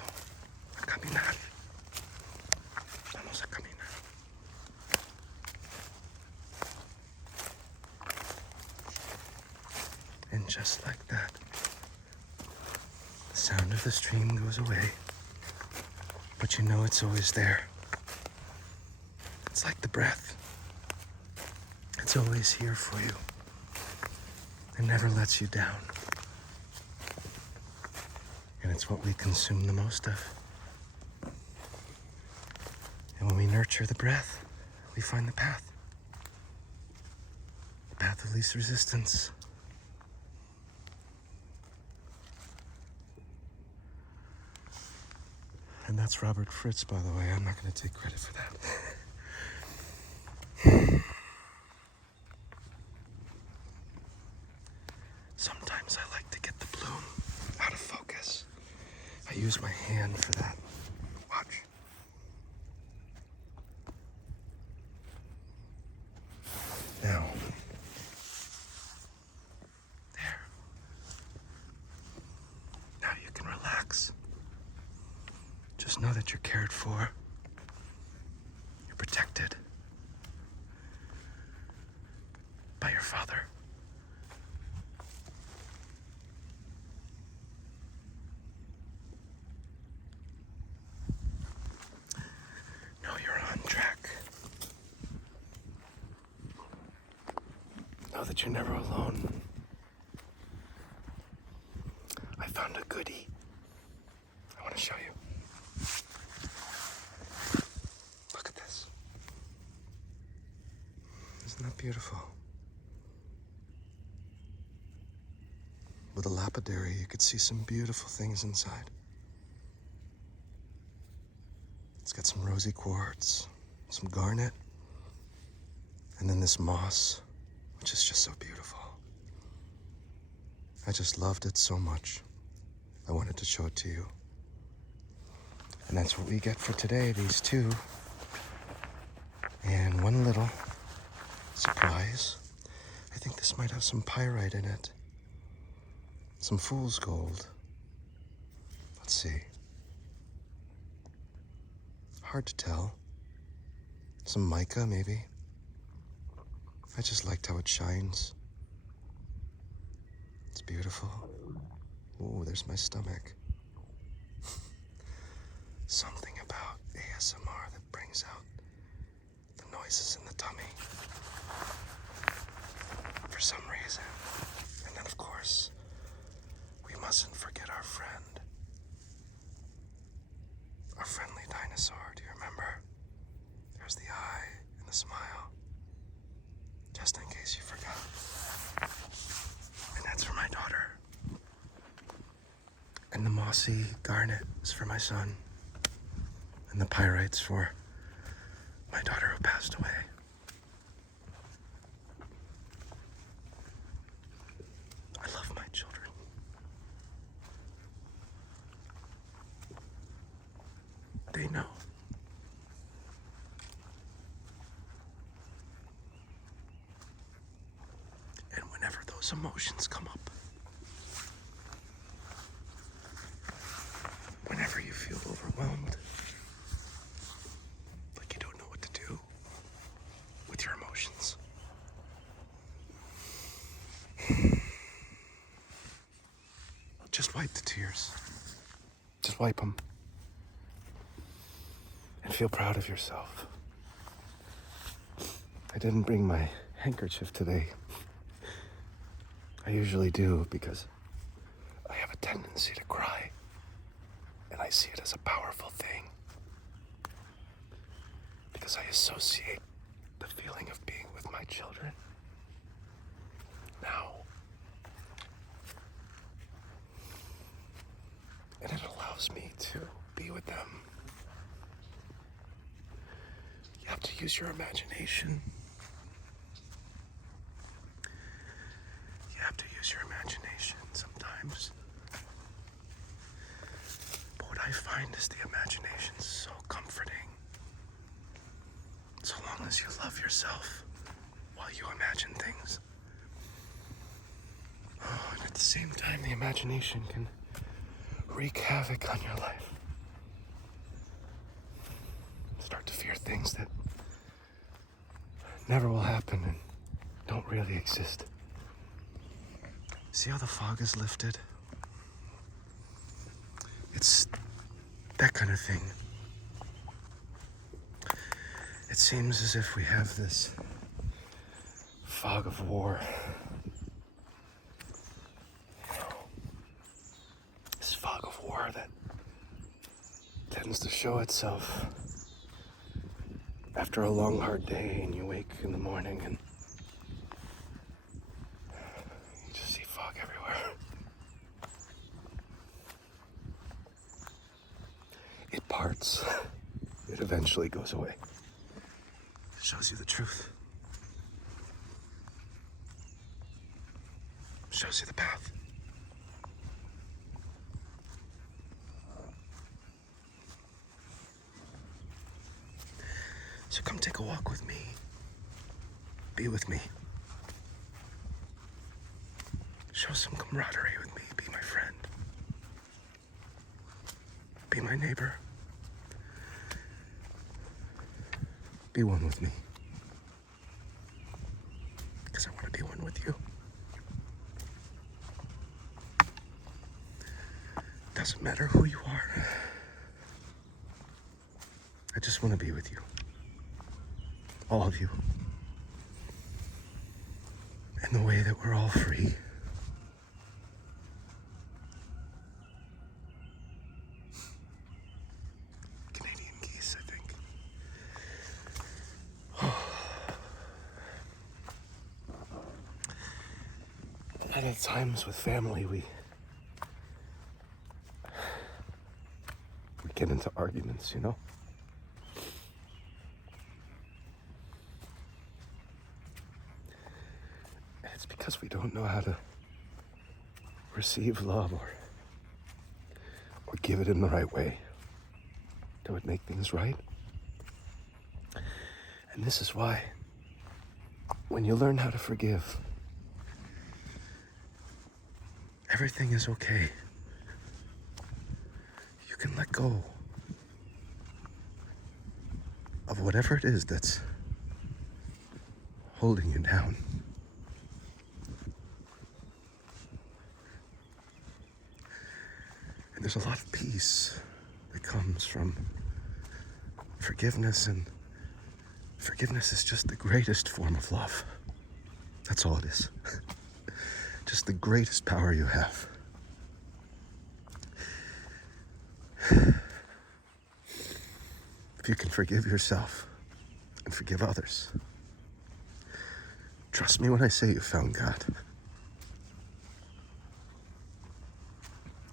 a caminar. Vamos a caminar. And just like that, the sound of the stream goes away, but you know it's always there. It's like the breath. It's always here for you. and never lets you down. And it's what we consume the most of. And when we nurture the breath, we find the path. The path of least resistance. And that's Robert Fritz, by the way. I'm not going to take credit for that. Sometimes I like to get the bloom out of focus. I use my hand for that. Watch. Now, there. Now you can relax. Just know that you're cared for. You're protected by your Father. Know you're on track. Know that you're never alone. I found a goodie. I want to show you. Look at this. Isn't that beautiful? With a lapidary, you could see some beautiful things inside. It's got some rosy quartz, some garnet, and then this moss, which is just so beautiful. I just loved it so much. I wanted to show it to you. And that's what we get for today, these two. And one little surprise. I think this might have some pyrite in it. Some fool's gold. Let's see. Hard to tell. Some mica, maybe. I just liked how it shines. It's beautiful. Ooh, there's my stomach. Something about ASMR that brings out the noises in the tummy. For some reason. And then, of course, we mustn't forget our friend. Our friendly dinosaur, do you remember? There's the eye and the smile. Just in case you forgot. And that's for my daughter. And the mossy garnet is for my son. And the pyrite's for my daughter who passed away. I love my children. They know. And whenever those emotions come up, whenever you feel overwhelmed, like you don't know what to do with your emotions, just wipe the tears. Just wipe them. And feel proud of yourself. I didn't bring my handkerchief today. I usually do because I have a tendency to cry. And I see it as a powerful thing. Because I associate the feeling of being with my children now. And it allows me to be with them. You have to use your imagination. You have to use your imagination sometimes. But what I find is the imagination so comforting. So long as you love yourself while you imagine things. Oh, and at the same time, the imagination can wreak havoc on your life. Start to fear things that never will happen and don't really exist. See how the fog is lifted? It's that kind of thing. It seems as if we have this fog of war show itself after a long, hard day, and you wake in the morning and you just see fog everywhere. It parts. It eventually goes away. It shows you the truth. It shows you the path. So come take a walk with me. Be with me. Show some camaraderie with me. Be my friend. Be my neighbor. Be one with me. Because I want to be one with you. Doesn't matter who you are. I just want to be with you. All of you. In the way that we're all free. Canadian geese, I think. And at times with family, we get into arguments, you know? It's because we don't know how to receive love or give it in the right way that would make things right. And this is why when you learn how to forgive, everything is okay. You can let go of whatever it is that's holding you down. And there's a lot of peace that comes from forgiveness, and forgiveness is just the greatest form of love. That's all it is. Just the greatest power you have. If you can forgive yourself and forgive others, trust me when I say you found God.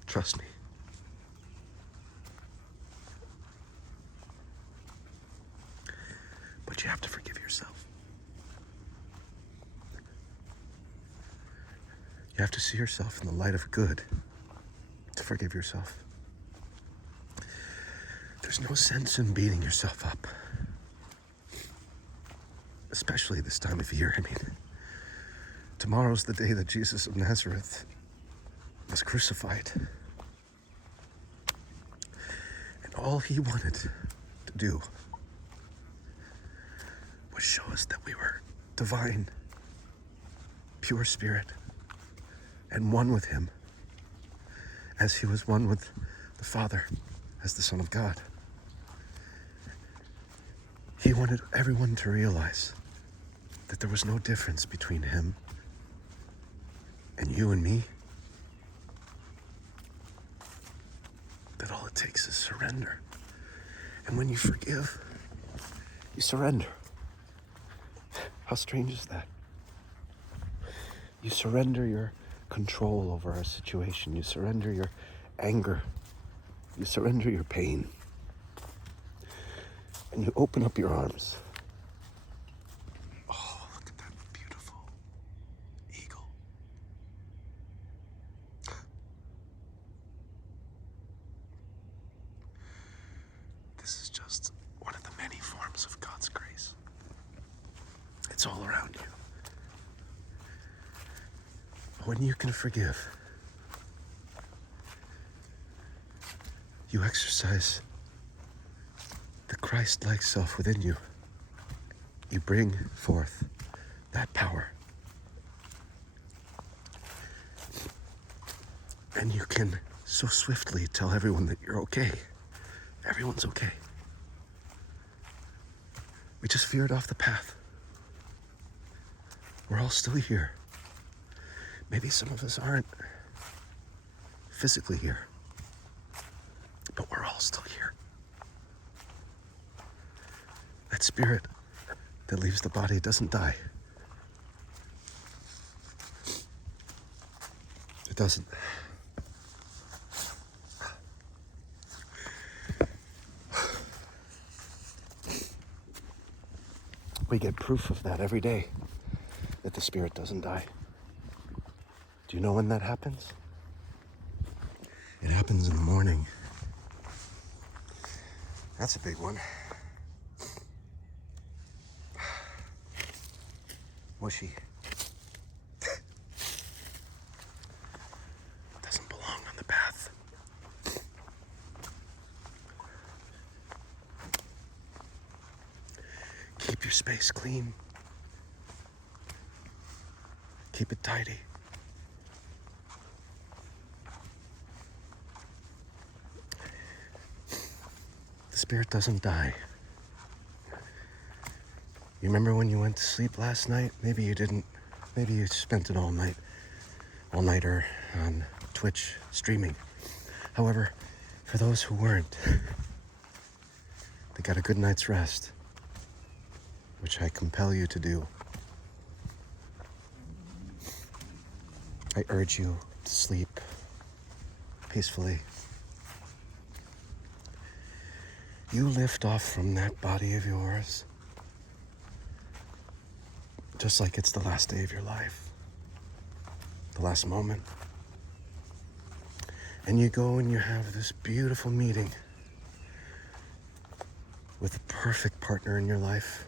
Trust me. But you have to forgive yourself. You have to see yourself in the light of good to forgive yourself. There's no sense in beating yourself up. Especially this time of year. I mean, tomorrow's the day that Jesus of Nazareth was crucified. And all he wanted to do was show us that we were divine, pure spirit, and one with him, as he was one with the Father, as the Son of God. He wanted everyone to realize that there was no difference between him and you and me. That all it takes is surrender. And when you forgive, you surrender. How strange is that? You surrender your control over our situation. You surrender your anger. You surrender your pain. And you open up your arms. Oh, look at that beautiful eagle. This is just one of the many forms of God's grace. It's all around you. When you can forgive, you exercise the Christ-like self within you. You bring forth that power. And you can so swiftly tell everyone that you're okay. Everyone's okay. We just veered off the path. We're all still here. Maybe some of us aren't physically here, but we're all still here. spirit that leaves the body doesn't die. It doesn't. We get proof of that every day, that the spirit doesn't die. Do you know when that happens? It happens in the morning. That's a big one. Mushy. Doesn't belong on the path. Keep your space clean. Keep it tidy. The spirit doesn't die. You remember when you went to sleep last night? Maybe you didn't. Maybe you spent it all-nighter on Twitch streaming. However, for those who weren't, they got a good night's rest, which I compel you to do. I urge you to sleep peacefully. You lift off from that body of yours just like it's the last day of your life, the last moment. And you go and you have this beautiful meeting with the perfect partner in your life,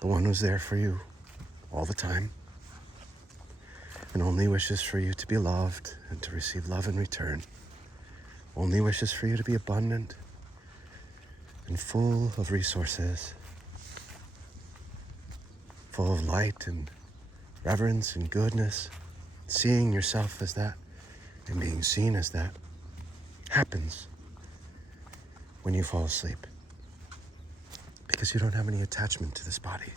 the one who's there for you all the time and only wishes for you to be loved and to receive love in return, only wishes for you to be abundant and full of resources, full of light and reverence and goodness. Seeing yourself as that and being seen as that happens when you fall asleep, because you don't have any attachment to this body.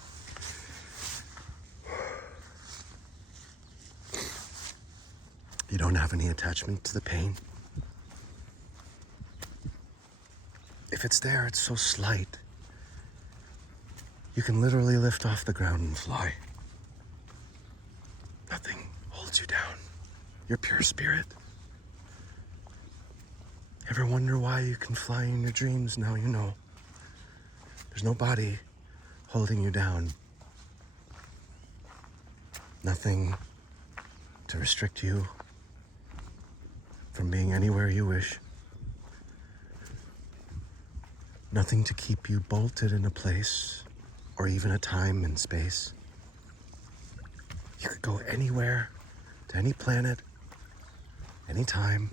You don't have any attachment to the pain. If it's there, it's so slight. You can literally lift off the ground and fly. Nothing holds you down. You're pure spirit. Ever wonder why you can fly in your dreams? Now you know. There's no body holding you down. Nothing to restrict you from being anywhere you wish. Nothing to keep you bolted in a place or even a time and space. You could go anywhere, to any planet, any time,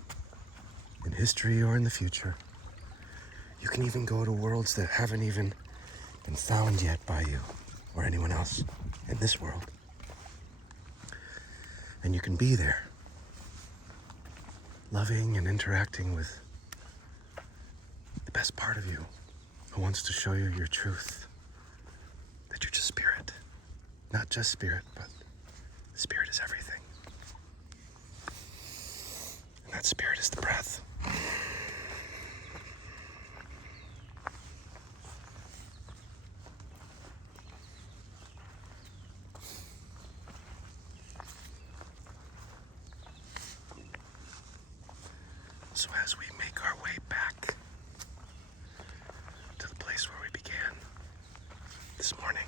in history or in the future. You can even go to worlds that haven't even been found yet by you or anyone else in this world. And you can be there, loving and interacting with the best part of you who wants to show you your truth, that you're just spirit. Not just spirit, but spirit is everything. And that spirit is the breath. So as we make our way back to the place where we began this morning,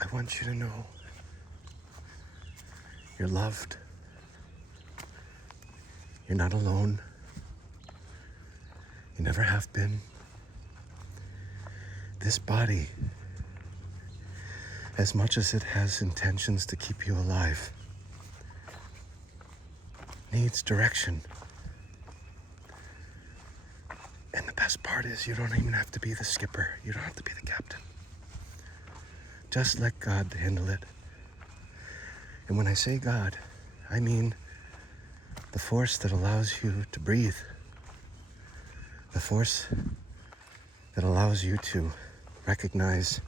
I want you to know you're loved. You're not alone. You never have been. This body, as much as it has intentions to keep you alive, needs direction. And the best part is you don't even have to be the skipper. You don't have to be the captain. Just let God handle it. And when I say God, I mean the force that allows you to breathe. The force that allows you to recognize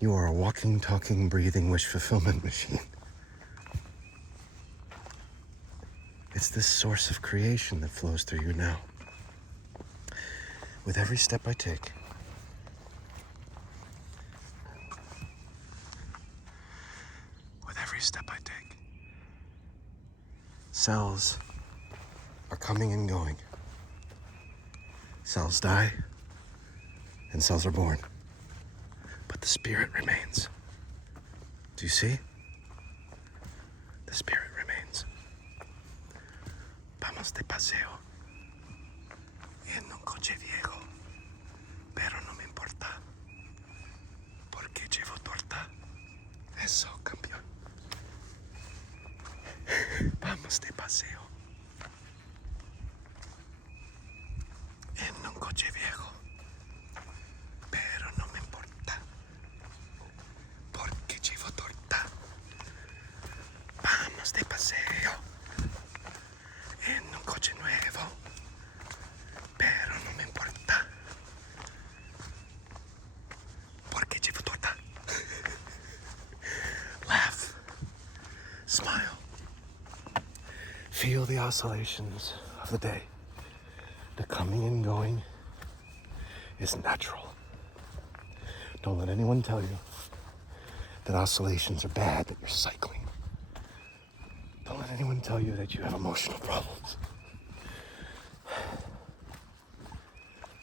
you are a walking, talking, breathing wish fulfillment machine. It's this source of creation that flows through you now. with every step I take, cells are coming and going. Cells die, and cells are born. But the spirit remains. Do you see? The spirit remains. Vamos de paseo en un coche viejo, pero no me importa, porque llevo torta. Eso, campeón. Vamos de paseo en un coche viejo, pero no me importa, porque llevo torta. Vamos de paseo en un coche nuevo, pero no me importa, porque llevo torta. Laugh. Smile. Feel the oscillations of the day. The coming and going is natural. Don't let anyone tell you that oscillations are bad, that you're cycling. Don't let anyone tell you that you have emotional problems.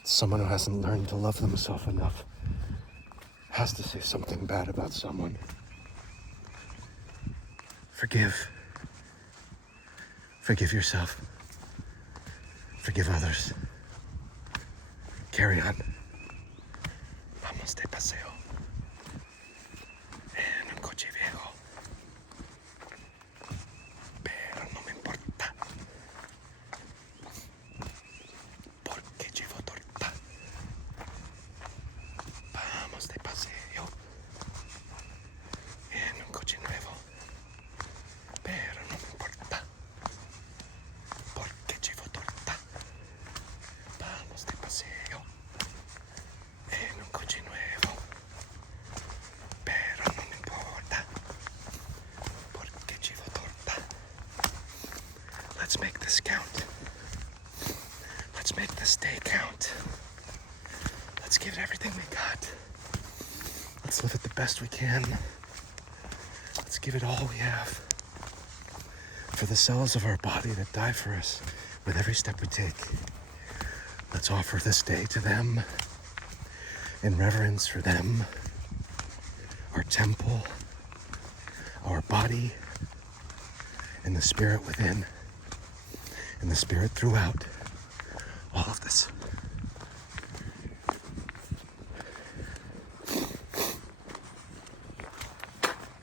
Someone who hasn't learned to love themselves enough has to say something bad about someone. Forgive. Forgive yourself. Forgive others. Carry on. Vamos de paseo en un coche viejo, pero no me importa, porque llevo torta. Vamos de paseo en un coche nuevo, pero no me importa, porque llevo torta. Vamos de paseo en un coche nuevo, pero no me importa, porque llevo torta. Let's make this count. Let's make this day count. Let's give it everything we got. Let's live it the best we can. Let's give it all we have. For the cells of our body that die for us with every step we take, let's offer this day to them in reverence for them, our temple, our body, and the spirit within, and the spirit throughout all of this.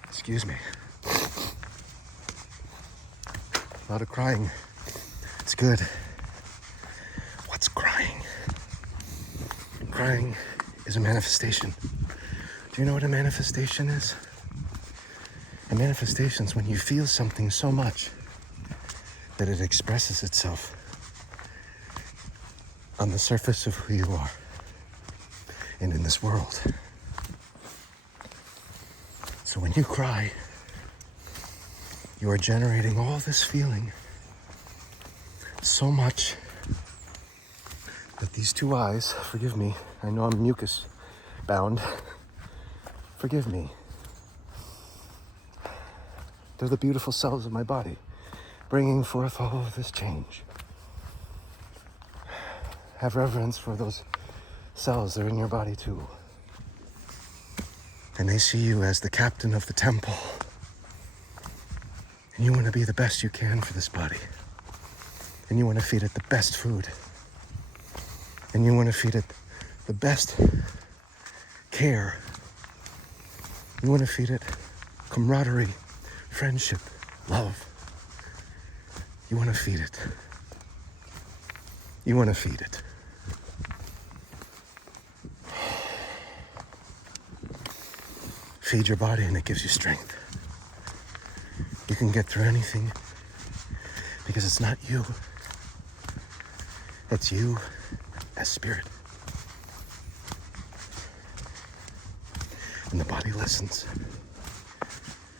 Excuse me. A lot of crying. It's good. What's crying? Crying is a manifestation. Do you know what a manifestation is? A manifestation is when you feel something so much that it expresses itself on the surface of who you are and in this world. So when you cry, you are generating all this feeling so much that these two eyes, forgive me, I know I'm mucus bound, forgive me. They're the beautiful cells of my body, bringing forth all of this change. Have reverence for those cells, they're in your body too. And they see you as the captain of the temple. And you want to be the best you can for this body. And you want to feed it the best food. And you want to feed it the best care. You want to feed it camaraderie, friendship, love. You want to feed it. You want to feed it. Feed your body and it gives you strength. You can get through anything because it's not you. It's you as spirit. And the body listens.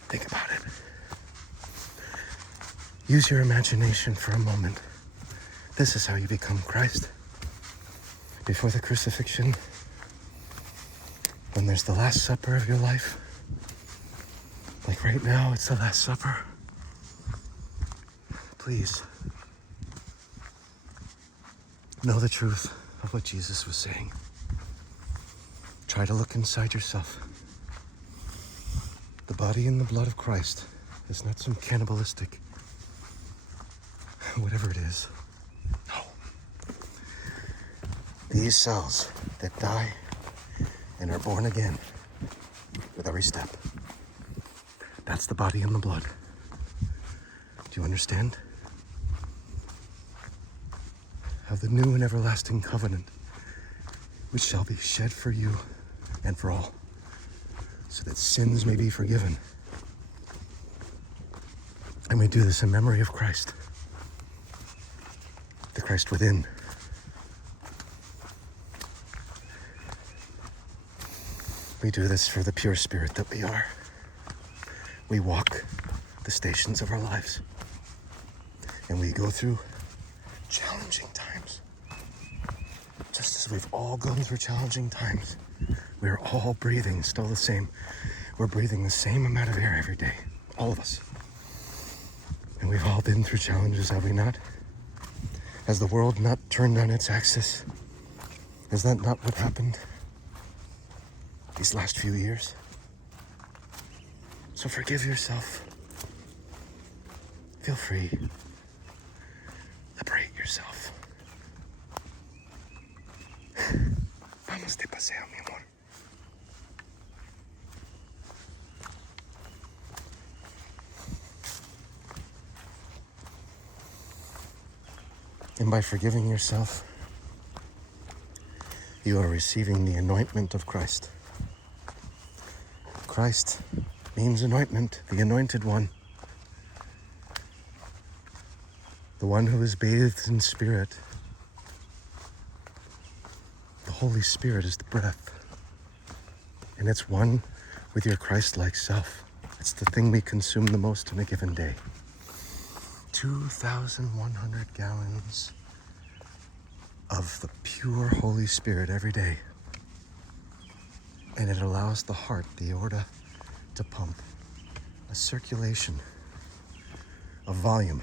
Think about it. Use your imagination for a moment. This is how you become Christ. before the crucifixion, when there's the Last Supper of your life, like right now, it's the Last Supper. Please know the truth of what Jesus was saying. Try to look inside yourself. The body and the blood of Christ is not some cannibalistic, whatever it is. No. These cells that die and are born again with every step. That's the body and the blood. Do you understand? Of the new and everlasting covenant, which shall be shed for you and for all, so that sins may be forgiven. And we do this in memory of Christ, the Christ within. We do this for the pure spirit that we are. We walk the stations of our lives, and we go through challenging times. Just as we've all gone through challenging times, we're all breathing still the same. We're breathing the same amount of air every day, all of us. And we've all been through challenges, have we not? Has the world not turned on its axis? Is that not what happened these last few years? So forgive yourself. Feel free. Liberate yourself. Vamos de paseo, mi amor. And by forgiving yourself, you are receiving the anointment of Christ. Christ means anointment, the anointed one. The one who is bathed in spirit. The Holy Spirit is the breath. And it's one with your Christ-like self. It's the thing we consume the most in a given day. 2,100 gallons of the pure Holy Spirit every day. And it allows the heart, the aorta, to pump a circulation, a volume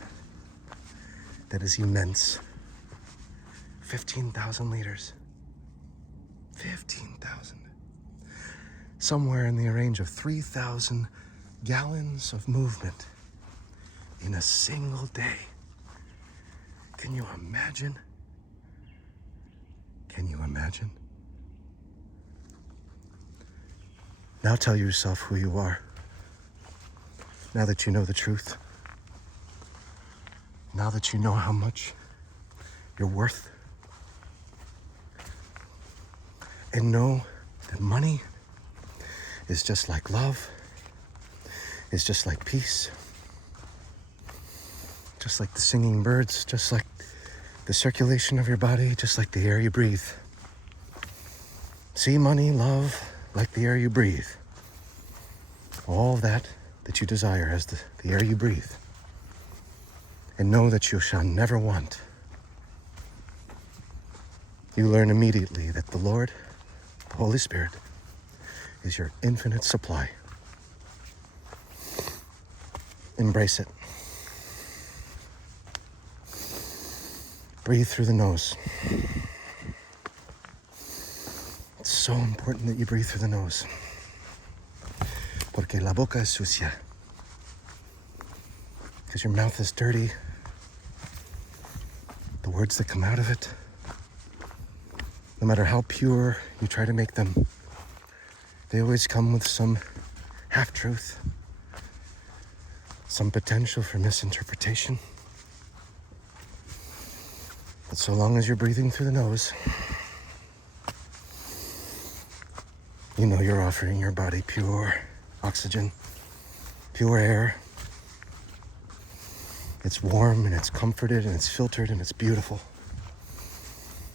that is immense. 15,000 liters. 15,000. Somewhere in the range of 3,000 gallons of movement in a single day. Can you imagine? Can you imagine? Now tell yourself who you are. Now that you know the truth. Now that you know how much you're worth. And know that money is just like love, is just like peace, just like the singing birds, just like the circulation of your body, just like the air you breathe. See money, love, like the air you breathe. All that you desire as the air you breathe. And know that you shall never want. You learn immediately that the Lord, the Holy Spirit, is your infinite supply. Embrace it. Breathe through the nose. It's so important that you breathe through the nose. Porque la boca es sucia. Because your mouth is dirty. The words that come out of it, no matter how pure you try to make them, they always come with some half-truth, some potential for misinterpretation. But so long as you're breathing through the nose, you know you're offering your body pure oxygen, pure air. It's warm and it's comforted and it's filtered and it's beautiful.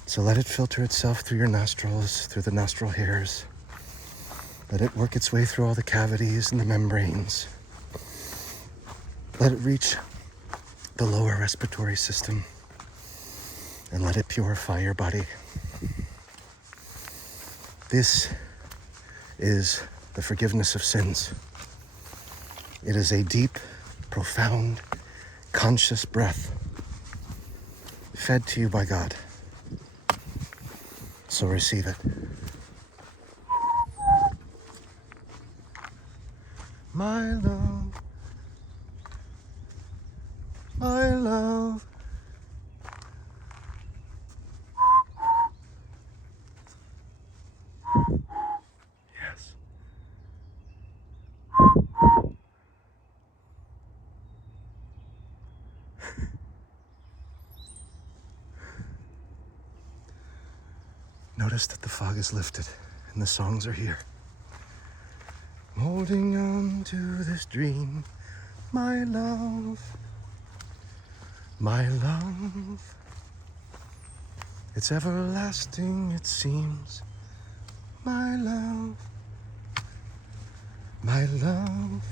So let it filter itself through your nostrils, through the nostril hairs. Let it work its way through all the cavities and the membranes. Let it reach the lower respiratory system and let it purify your body. This is the forgiveness of sins. It is a deep, profound, conscious breath fed to you by God. So receive it. My love, my love. Yes. Notice that the fog is lifted and the songs are here. I'm holding on to this dream, my love, my love. It's everlasting, it seems, my love, my love.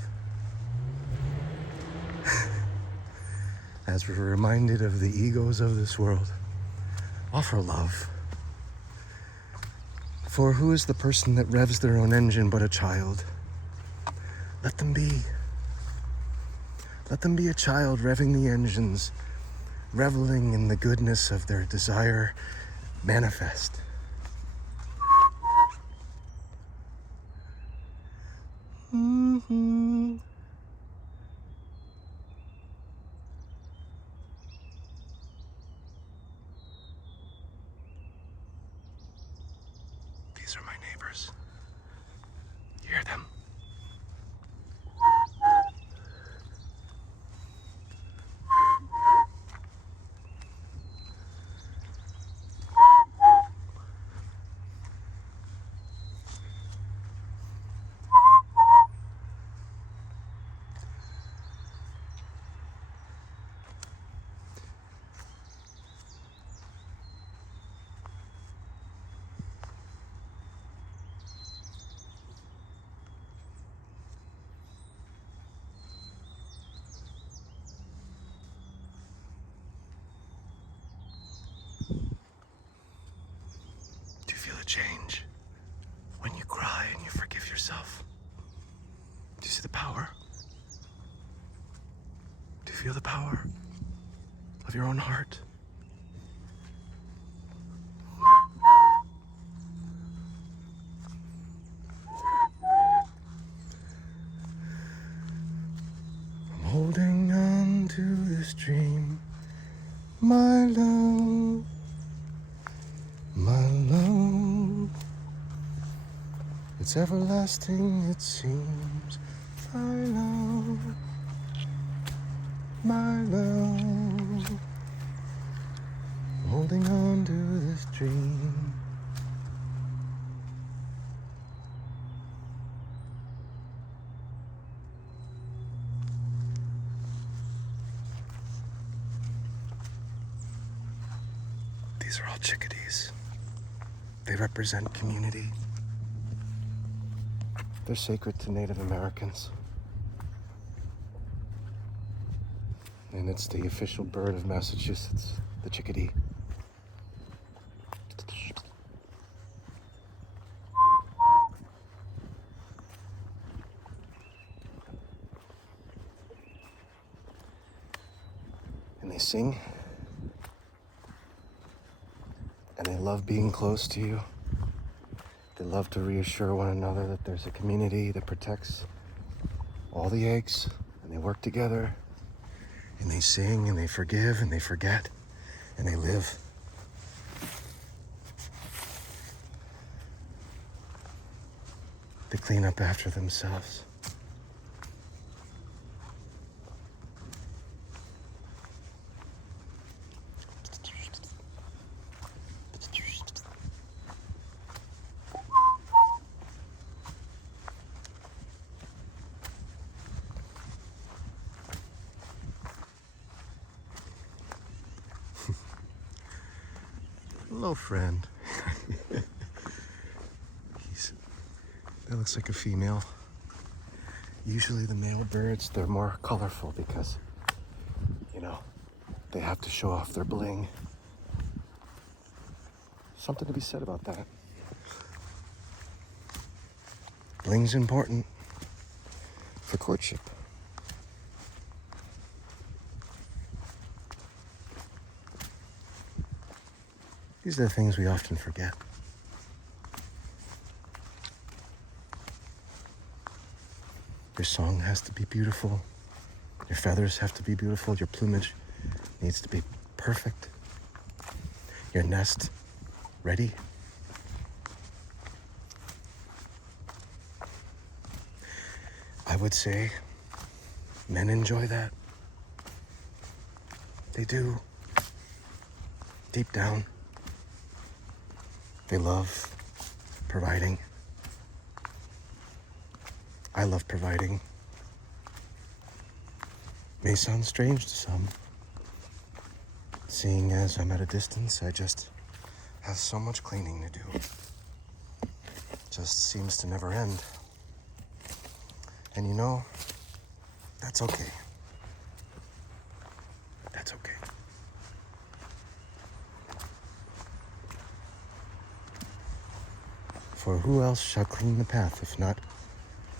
As we're reminded of the egos of this world, offer love. For who is the person that revs their own engine but a child? Let them be. Let them be a child revving the engines, reveling in the goodness of their desire manifest. Mm-hmm. These are my neighbors. You hear them? Do you feel a change when you cry and you forgive yourself? Do you see the power? Do you feel the power of your own heart? I'm holding on to this dream, my love, my love. It's everlasting, it seems, my love, my love. I'm holding on to this dream. These are all chickadees. They represent community. They're sacred to Native Americans. And it's the official bird of Massachusetts, the chickadee. And they sing. And they love being close to you. They love to reassure one another that there's a community that protects all the eggs, and they work together, and they sing, and they forgive, and they forget, and they live. They clean up after themselves. Hello, friend. That looks like a female. Usually the male birds, they're more colorful because, they have to show off their bling. Something to be said about that. Bling's important for courtship. These are the things we often forget. Your song has to be beautiful. Your feathers have to be beautiful. Your plumage needs to be perfect. Your nest ready. I would say men enjoy that. They do. Deep down, they love providing. I love providing. May sound strange to some. Seeing as I'm at a distance, I just have so much cleaning to do. Just seems to never end. And you know, that's okay. That's okay. For who else shall clean the path if not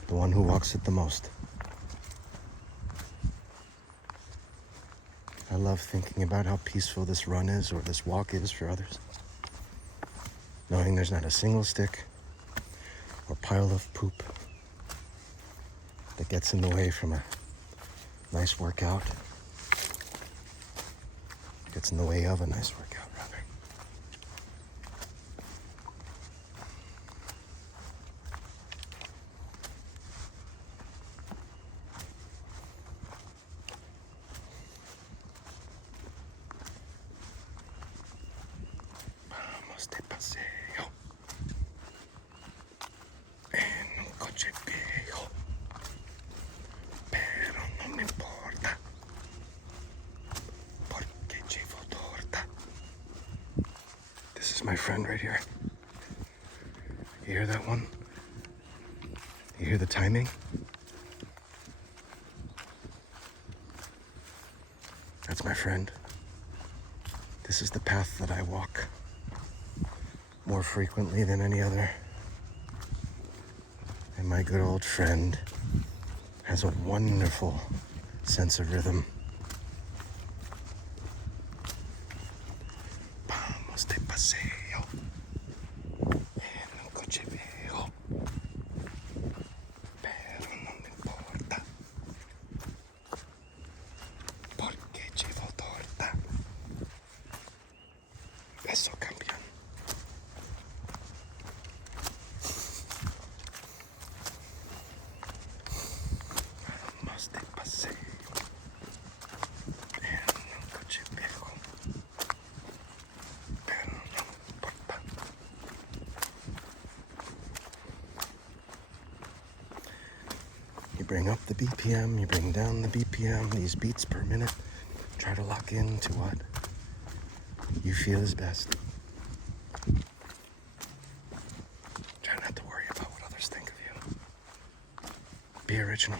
the one who walks it the most? I love thinking about how peaceful this run is or this walk is for others. Knowing there's not a single stick or pile of poop that gets in the way from a nice workout. Gets in the way of a nice workout, rather. Vamos de paseo en un coche viejo, pero no me importa porque llevo torta. This is my friend right here. You hear that one? You hear the timing? That's my friend. This is the path that I walk more frequently than any other. And my good old friend has a wonderful sense of rhythm. Vamos de paseo en un coche viejo, pero no me importa porque llevo torta. Eso, campeón. Vamos de paseo en un coche viejo, pero no me importa. You bring up the BPM, you bring down the BPM, these beats per minute. Try to lock into what you feel is best. Try not to worry about what others think of you. Be original.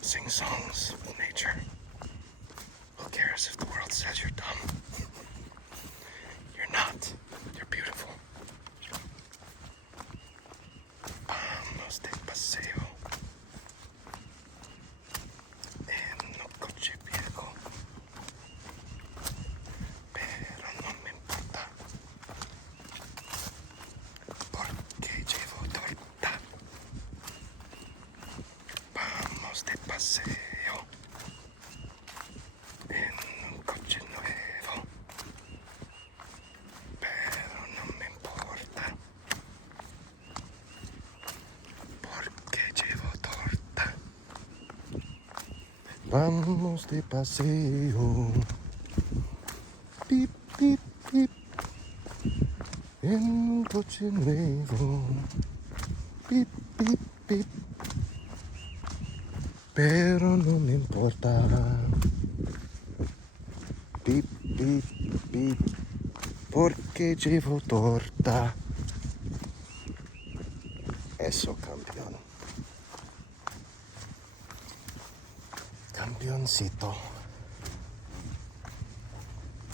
Sing songs with nature. Who cares if the world says you're dumb? You're not. You're beautiful. Vamos de paseo en un coche viejo, pero no me importa porque llevo torta. Vamos de paseo en un coche nuevo, pero no me importa porque llevo torta. Vamos de paseo, pip, pip, pip, en un coche nuevo, pip, pip, pip, pero no me importa, pip, pip, pip, porque llevo torta. Eso, campeón. Campeoncito.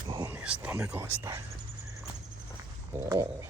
Oh, mi estómago está. Oh.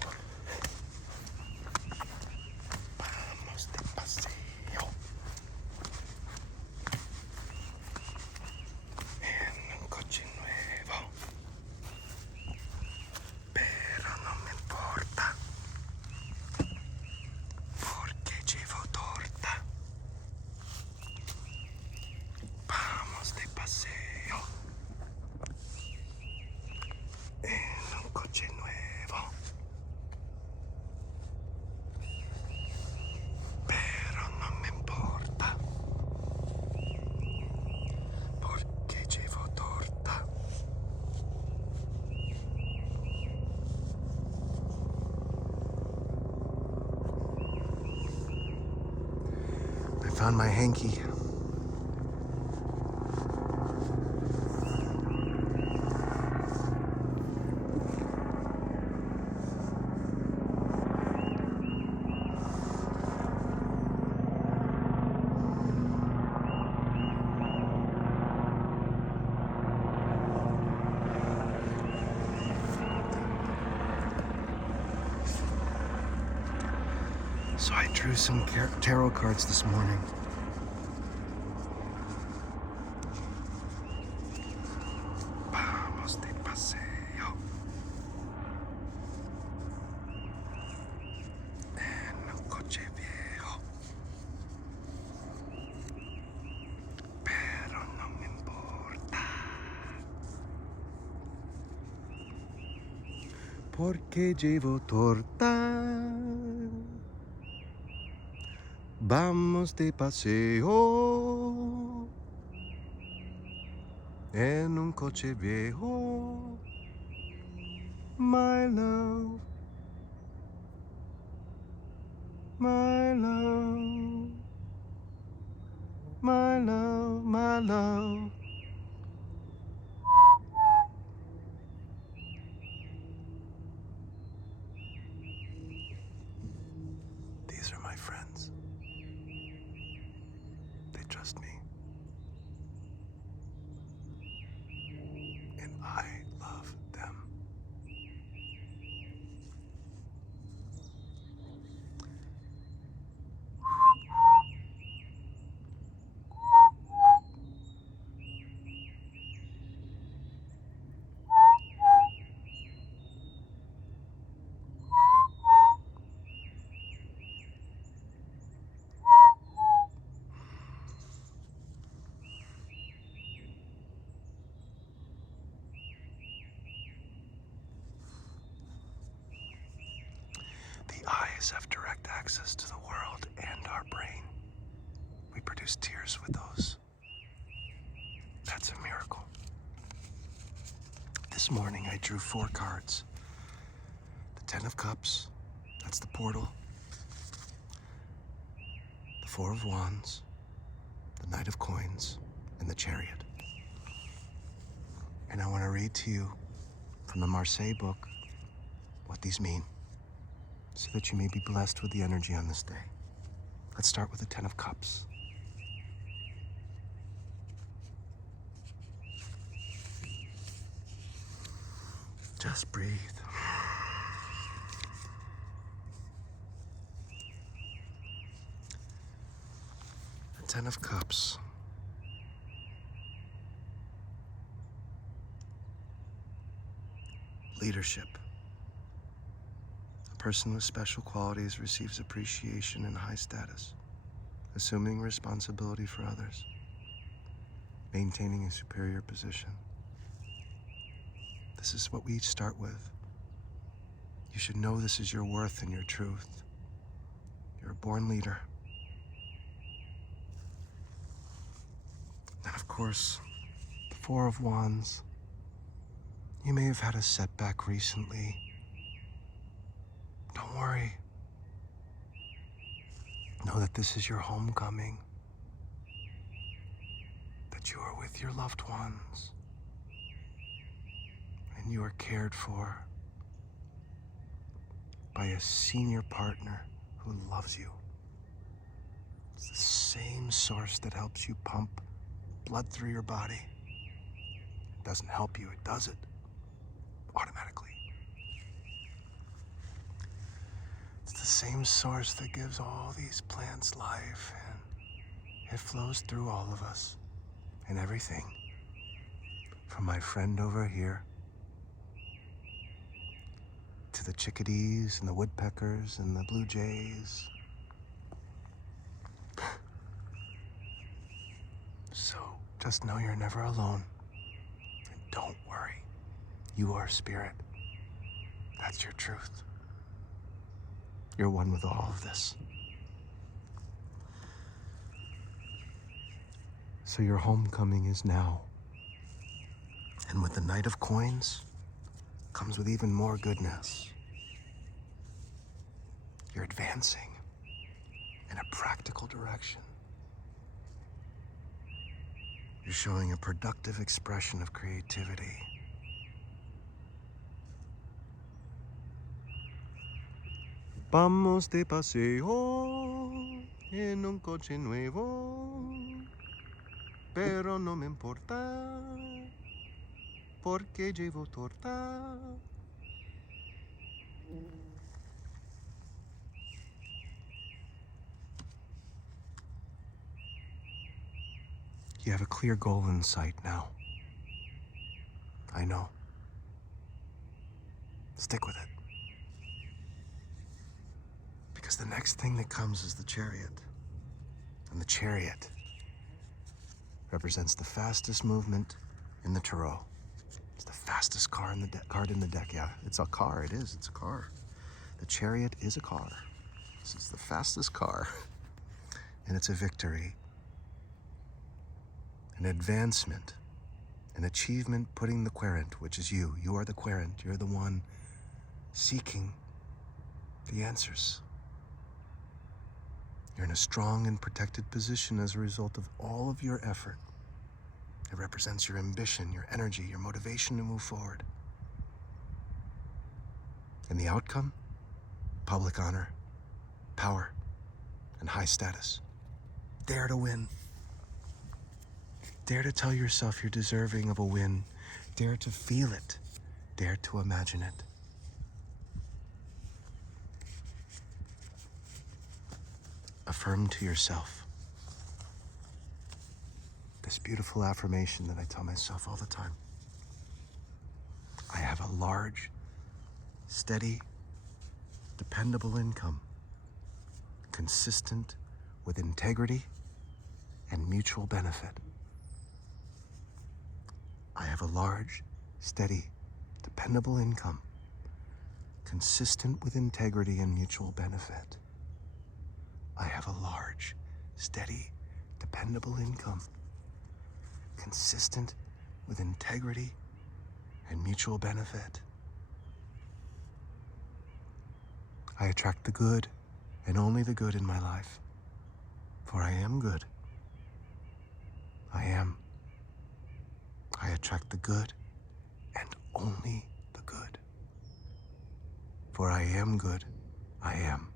found my hanky. So I drew some tarot cards this morning. Vamos de paseo en un coche viejo, pero no me importa, porque llevo torta. Vamos de paseo en un coche viejo, my love, my love, my love, my love. These are my friends. They trust me. And I love them. The eyes have direct access to the world and our brain. We produce tears with those. That's a miracle. This morning I drew 4 cards. The 10 of Cups, that's the portal. The 4 of Wands, the Knight of Coins, and the Chariot. And I want to read to you from the Marseille book what these mean, so that you may be blessed with the energy on this day. Let's start with the 10 of Cups. Just breathe. The 10 of Cups. Leadership. A person with special qualities receives appreciation and high status, assuming responsibility for others, maintaining a superior position. This is what we each start with. You should know this is your worth and your truth. You're a born leader. And of course, the 4 of Wands. You may have had a setback recently. Don't worry. Know that this is your homecoming. That you are with your loved ones. And you are cared for by a senior partner who loves you. It's the same source that helps you pump blood through your body. It doesn't help you, it does it automatically. It's the same source that gives all these plants life, and it flows through all of us and everything. From my friend over here to the chickadees and the woodpeckers and the blue jays. So just know you're never alone. And don't worry. You are spirit. That's your truth. You're one with all of this. So your homecoming is now. And with the Knight of Coins comes with even more goodness. You're advancing in a practical direction You're showing a productive expression of creativity. Vamos de paseo en un coche nuevo, pero no me importa porque llevo torta. You have a clear goal in sight now. I know. Stick with it. Because the next thing that comes is the chariot. And the chariot represents the fastest movement in the tarot. It's the fastest card in the deck. Yeah, it's a car. It is. It's a car. The chariot is a car. This is the fastest car. And it's a victory, an advancement, an achievement, putting the querent, which is you. You are the querent. You're the one seeking the answers. You're in a strong and protected position as a result of all of your effort. It represents your ambition, your energy, your motivation to move forward. And the outcome? Public honor, power, and high status. Dare to win. Dare to tell yourself you're deserving of a win. Dare to feel it. Dare to imagine it. Affirm to yourself this beautiful affirmation that I tell myself all the time. I have a large, steady, dependable income, consistent with integrity and mutual benefit. I have a large, steady, dependable income, consistent with integrity and mutual benefit. I have a large, steady, dependable income, consistent with integrity and mutual benefit. I attract the good and only the good in my life, for I am good. I am. I attract the good and only the good, for I am good. I am.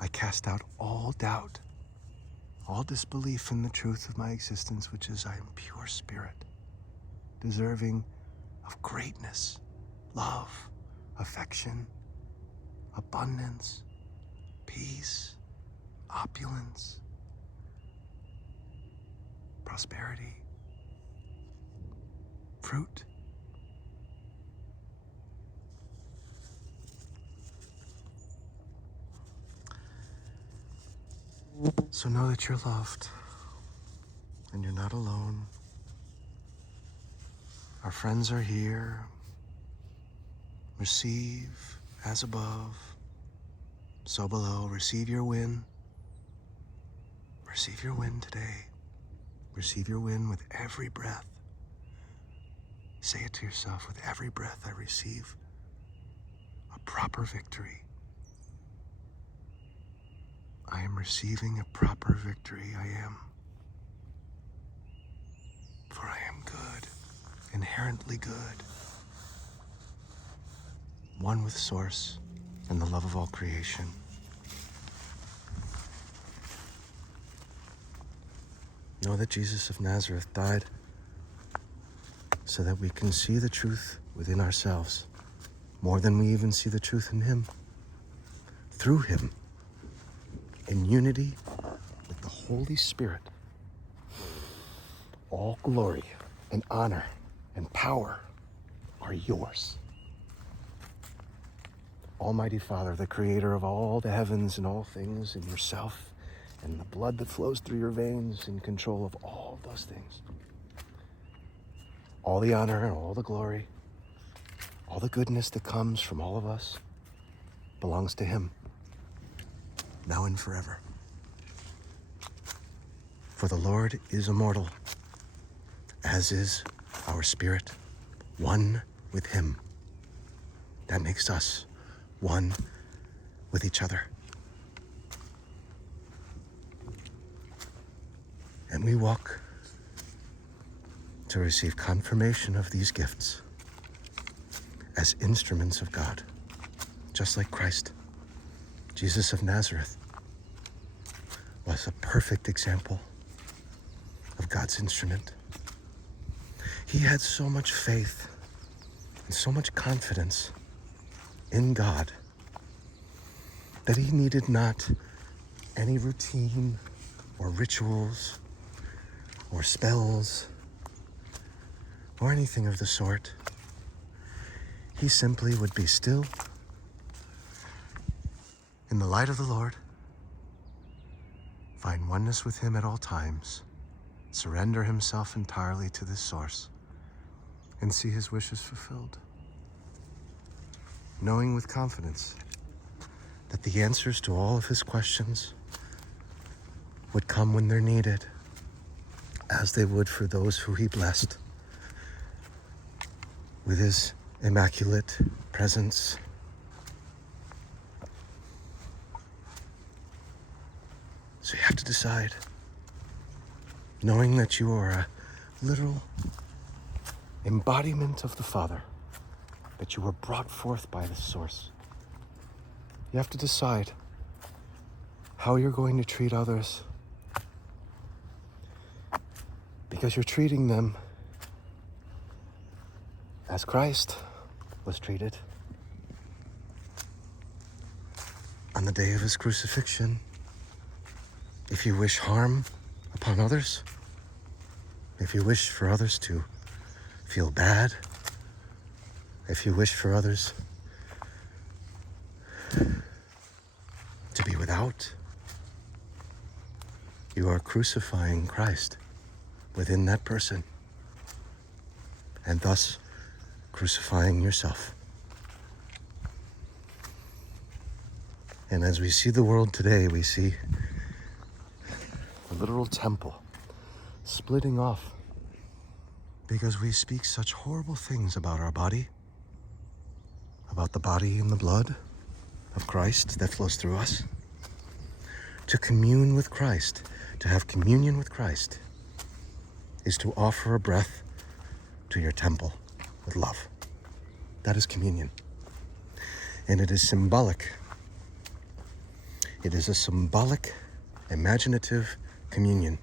I cast out all doubt, all disbelief in the truth of my existence, which is I am pure spirit, deserving of greatness, love, affection, abundance, peace, opulence, prosperity, fruit. So know that you're loved and you're not alone. Our friends are here. Receive as above, so below. Receive your win. Receive your win today. Receive your win with every breath. Say it to yourself, with every breath I receive a proper victory. I am receiving a proper victory. I am. For I am good, inherently good, one with Source and the love of all creation. Know that Jesus of Nazareth died so that we can see the truth within ourselves more than we even see the truth in Him. Through Him, in unity with the Holy Spirit, all glory and honor and power are yours. Almighty Father, the creator of all the heavens and all things, and yourself, and the blood that flows through your veins, in control of all of those things. All the honor and all the glory, all the goodness that comes from all of us belongs to Him, now and forever. For the Lord is immortal, as is our spirit, one with Him. That makes us one with each other. And we walk to receive confirmation of these gifts as instruments of God, just like Christ. Jesus of Nazareth was a perfect example of God's instrument. He had so much faith and so much confidence in God that he needed not any routine or rituals or spells or anything of the sort. He simply would be still in the light of the Lord, find oneness with him at all times, surrender himself entirely to this source, and see his wishes fulfilled, knowing with confidence that the answers to all of his questions would come when they're needed, as they would for those who he blessed with his immaculate presence. So you have to decide, knowing that you are a literal embodiment of the Father, that you were brought forth by the source. You have to decide how you're going to treat others, because you're treating them as Christ was treated on the day of his crucifixion. If you wish harm upon others, if you wish for others to feel bad, if you wish for others to be without, you are crucifying Christ within that person, and thus crucifying yourself. And as we see the world today, we see a literal temple splitting off because we speak such horrible things about our body, about the body and the blood of Christ that flows through us. To commune with Christ, to have communion with Christ, is to offer a breath to your temple with love. That is communion. And it is symbolic. It is a symbolic, imaginative communion.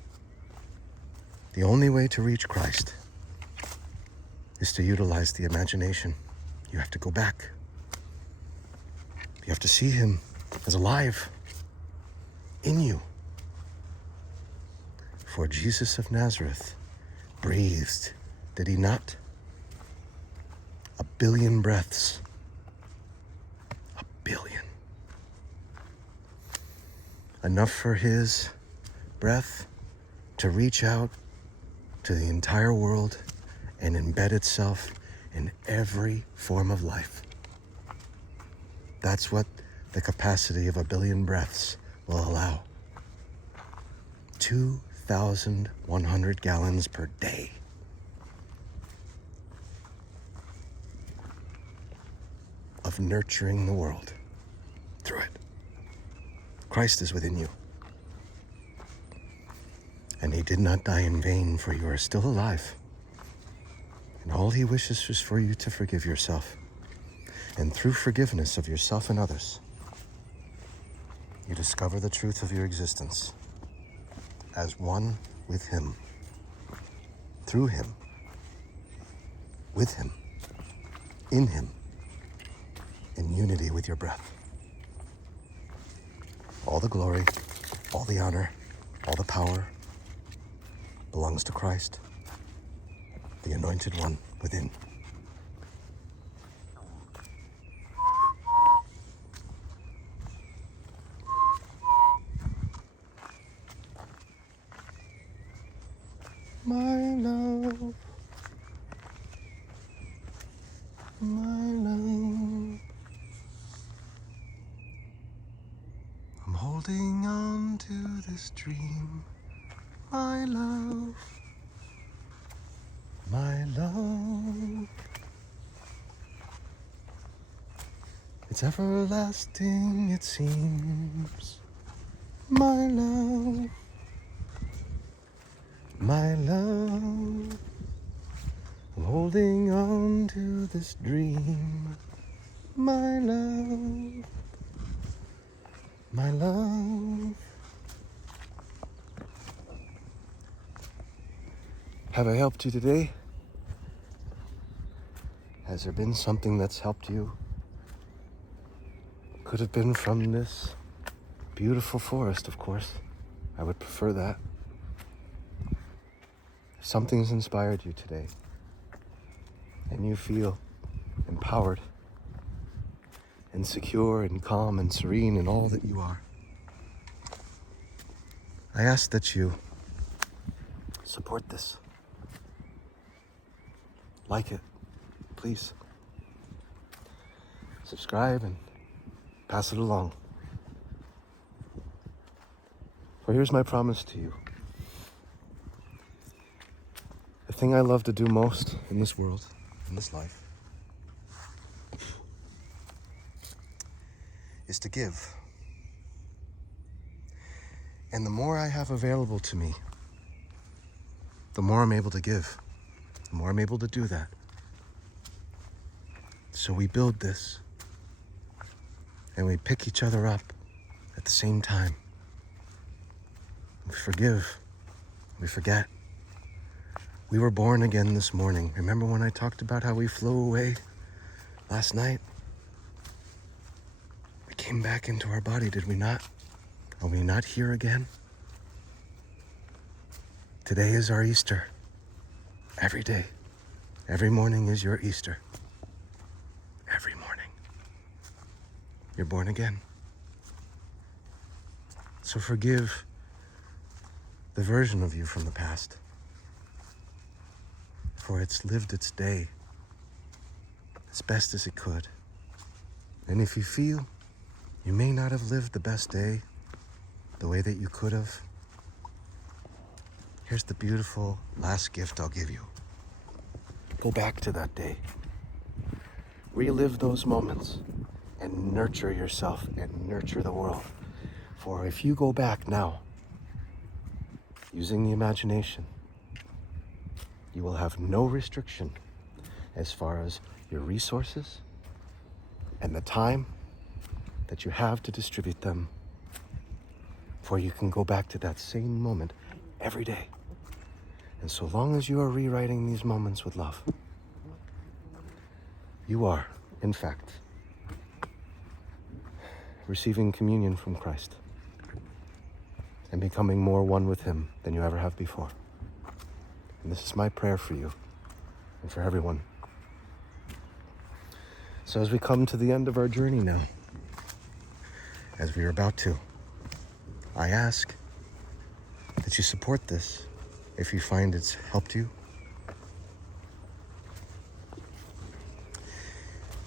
The only way to reach Christ is to utilize the imagination. You have to go back. You have to see him as alive in you. For Jesus of Nazareth breathed, did he not? 1 billion breaths. 1 billion. Enough for his breath to reach out to the entire world and embed itself in every form of life. That's what the capacity of 1 billion breaths will allow. 2,100 gallons per day. Of nurturing the world through it. Christ is within you. And he did not die in vain, for you are still alive. And all he wishes is for you to forgive yourself. And through forgiveness of yourself and others, you discover the truth of your existence as one with him, through him, with him, in him, in unity with your breath. All the glory, all the honor, all the power belongs to Christ, the Anointed One within. My love, my love, I'm holding on to this dream, my love, my love. It's everlasting, it seems, my love. My love, I'm holding on to this dream. My love, my love. Have I helped you today? Has there been something that's helped you? Could have been from this beautiful forest, of course. I would prefer that. If something's inspired you today, and you feel empowered and secure and calm and serene in all that you are, I ask that you support this. Like it, please. Subscribe and pass it along. For here's my promise to you. The thing I love to do most in this world, in this life, is to give. And the more I have available to me, the more I'm able to give, the more I'm able to do that. So we build this, and we pick each other up at the same time. We forgive, we forget. We were born again this morning. Remember when I talked about how we flew away last night? We came back into our body, did we not? Are we not here again? Today is our Easter. Every day. Every morning is your Easter. Every morning. You're born again. So forgive the version of you from the past, for it's lived its day as best as it could. And if you feel you may not have lived the best day the way that you could have, here's the beautiful last gift I'll give you. Go back to that day. Relive those moments and nurture yourself and nurture the world. For if you go back now, using the imagination, you will have no restriction as far as your resources and the time that you have to distribute them. For you can go back to that same moment every day. And so long as you are rewriting these moments with love, you are, in fact, receiving communion from Christ and becoming more one with Him than you ever have before. And this is my prayer for you and for everyone. So as we come to the end of our journey now, as we are about to, I ask that you support this if you find it's helped you.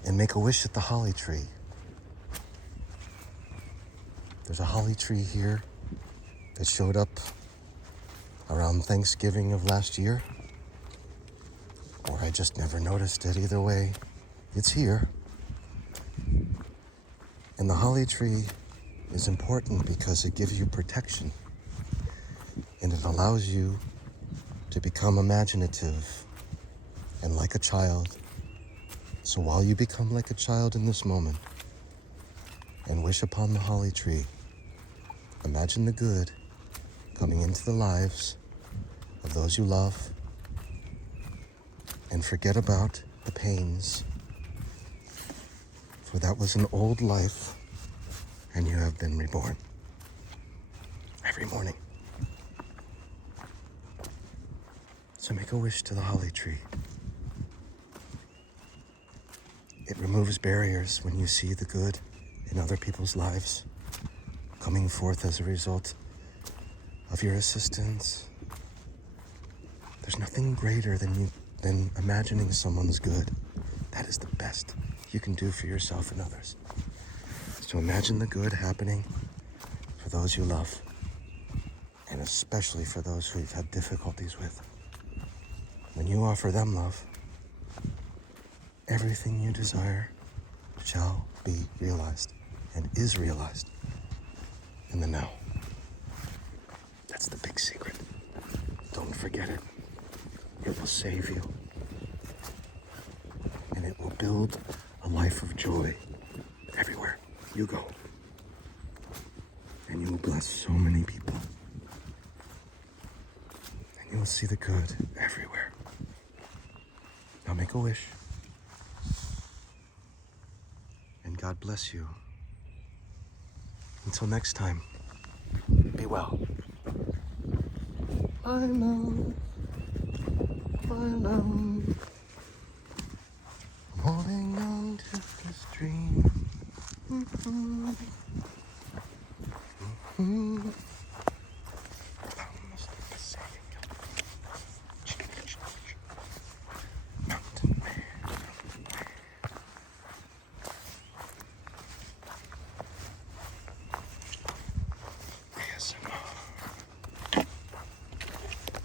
And make a wish at the holly tree. There's a holly tree here that showed up around Thanksgiving of last year, or I just never noticed it. Either way, it's here. And the holly tree is important because it gives you protection, and it allows you to become imaginative and like a child. So while you become like a child in this moment and wish upon the holly tree, imagine the good coming into the lives of those you love, and forget about the pains, for that was an old life and you have been reborn every morning. So make a wish to the holly tree. It removes barriers when you see the good in other people's lives coming forth as a result of your assistance. There's nothing greater than imagining someone's good. That is the best you can do for yourself and others. So imagine the good happening for those you love, and especially for those who you've had difficulties with. When you offer them love, everything you desire shall be realized and is realized in the now. That's the big secret. Don't forget. save you. And it will build a life of joy everywhere you go. And you will bless so many people. And you will see the good everywhere. Now make a wish. And God bless you. Until next time, be well. My love, my love, I'm holding on to this dream.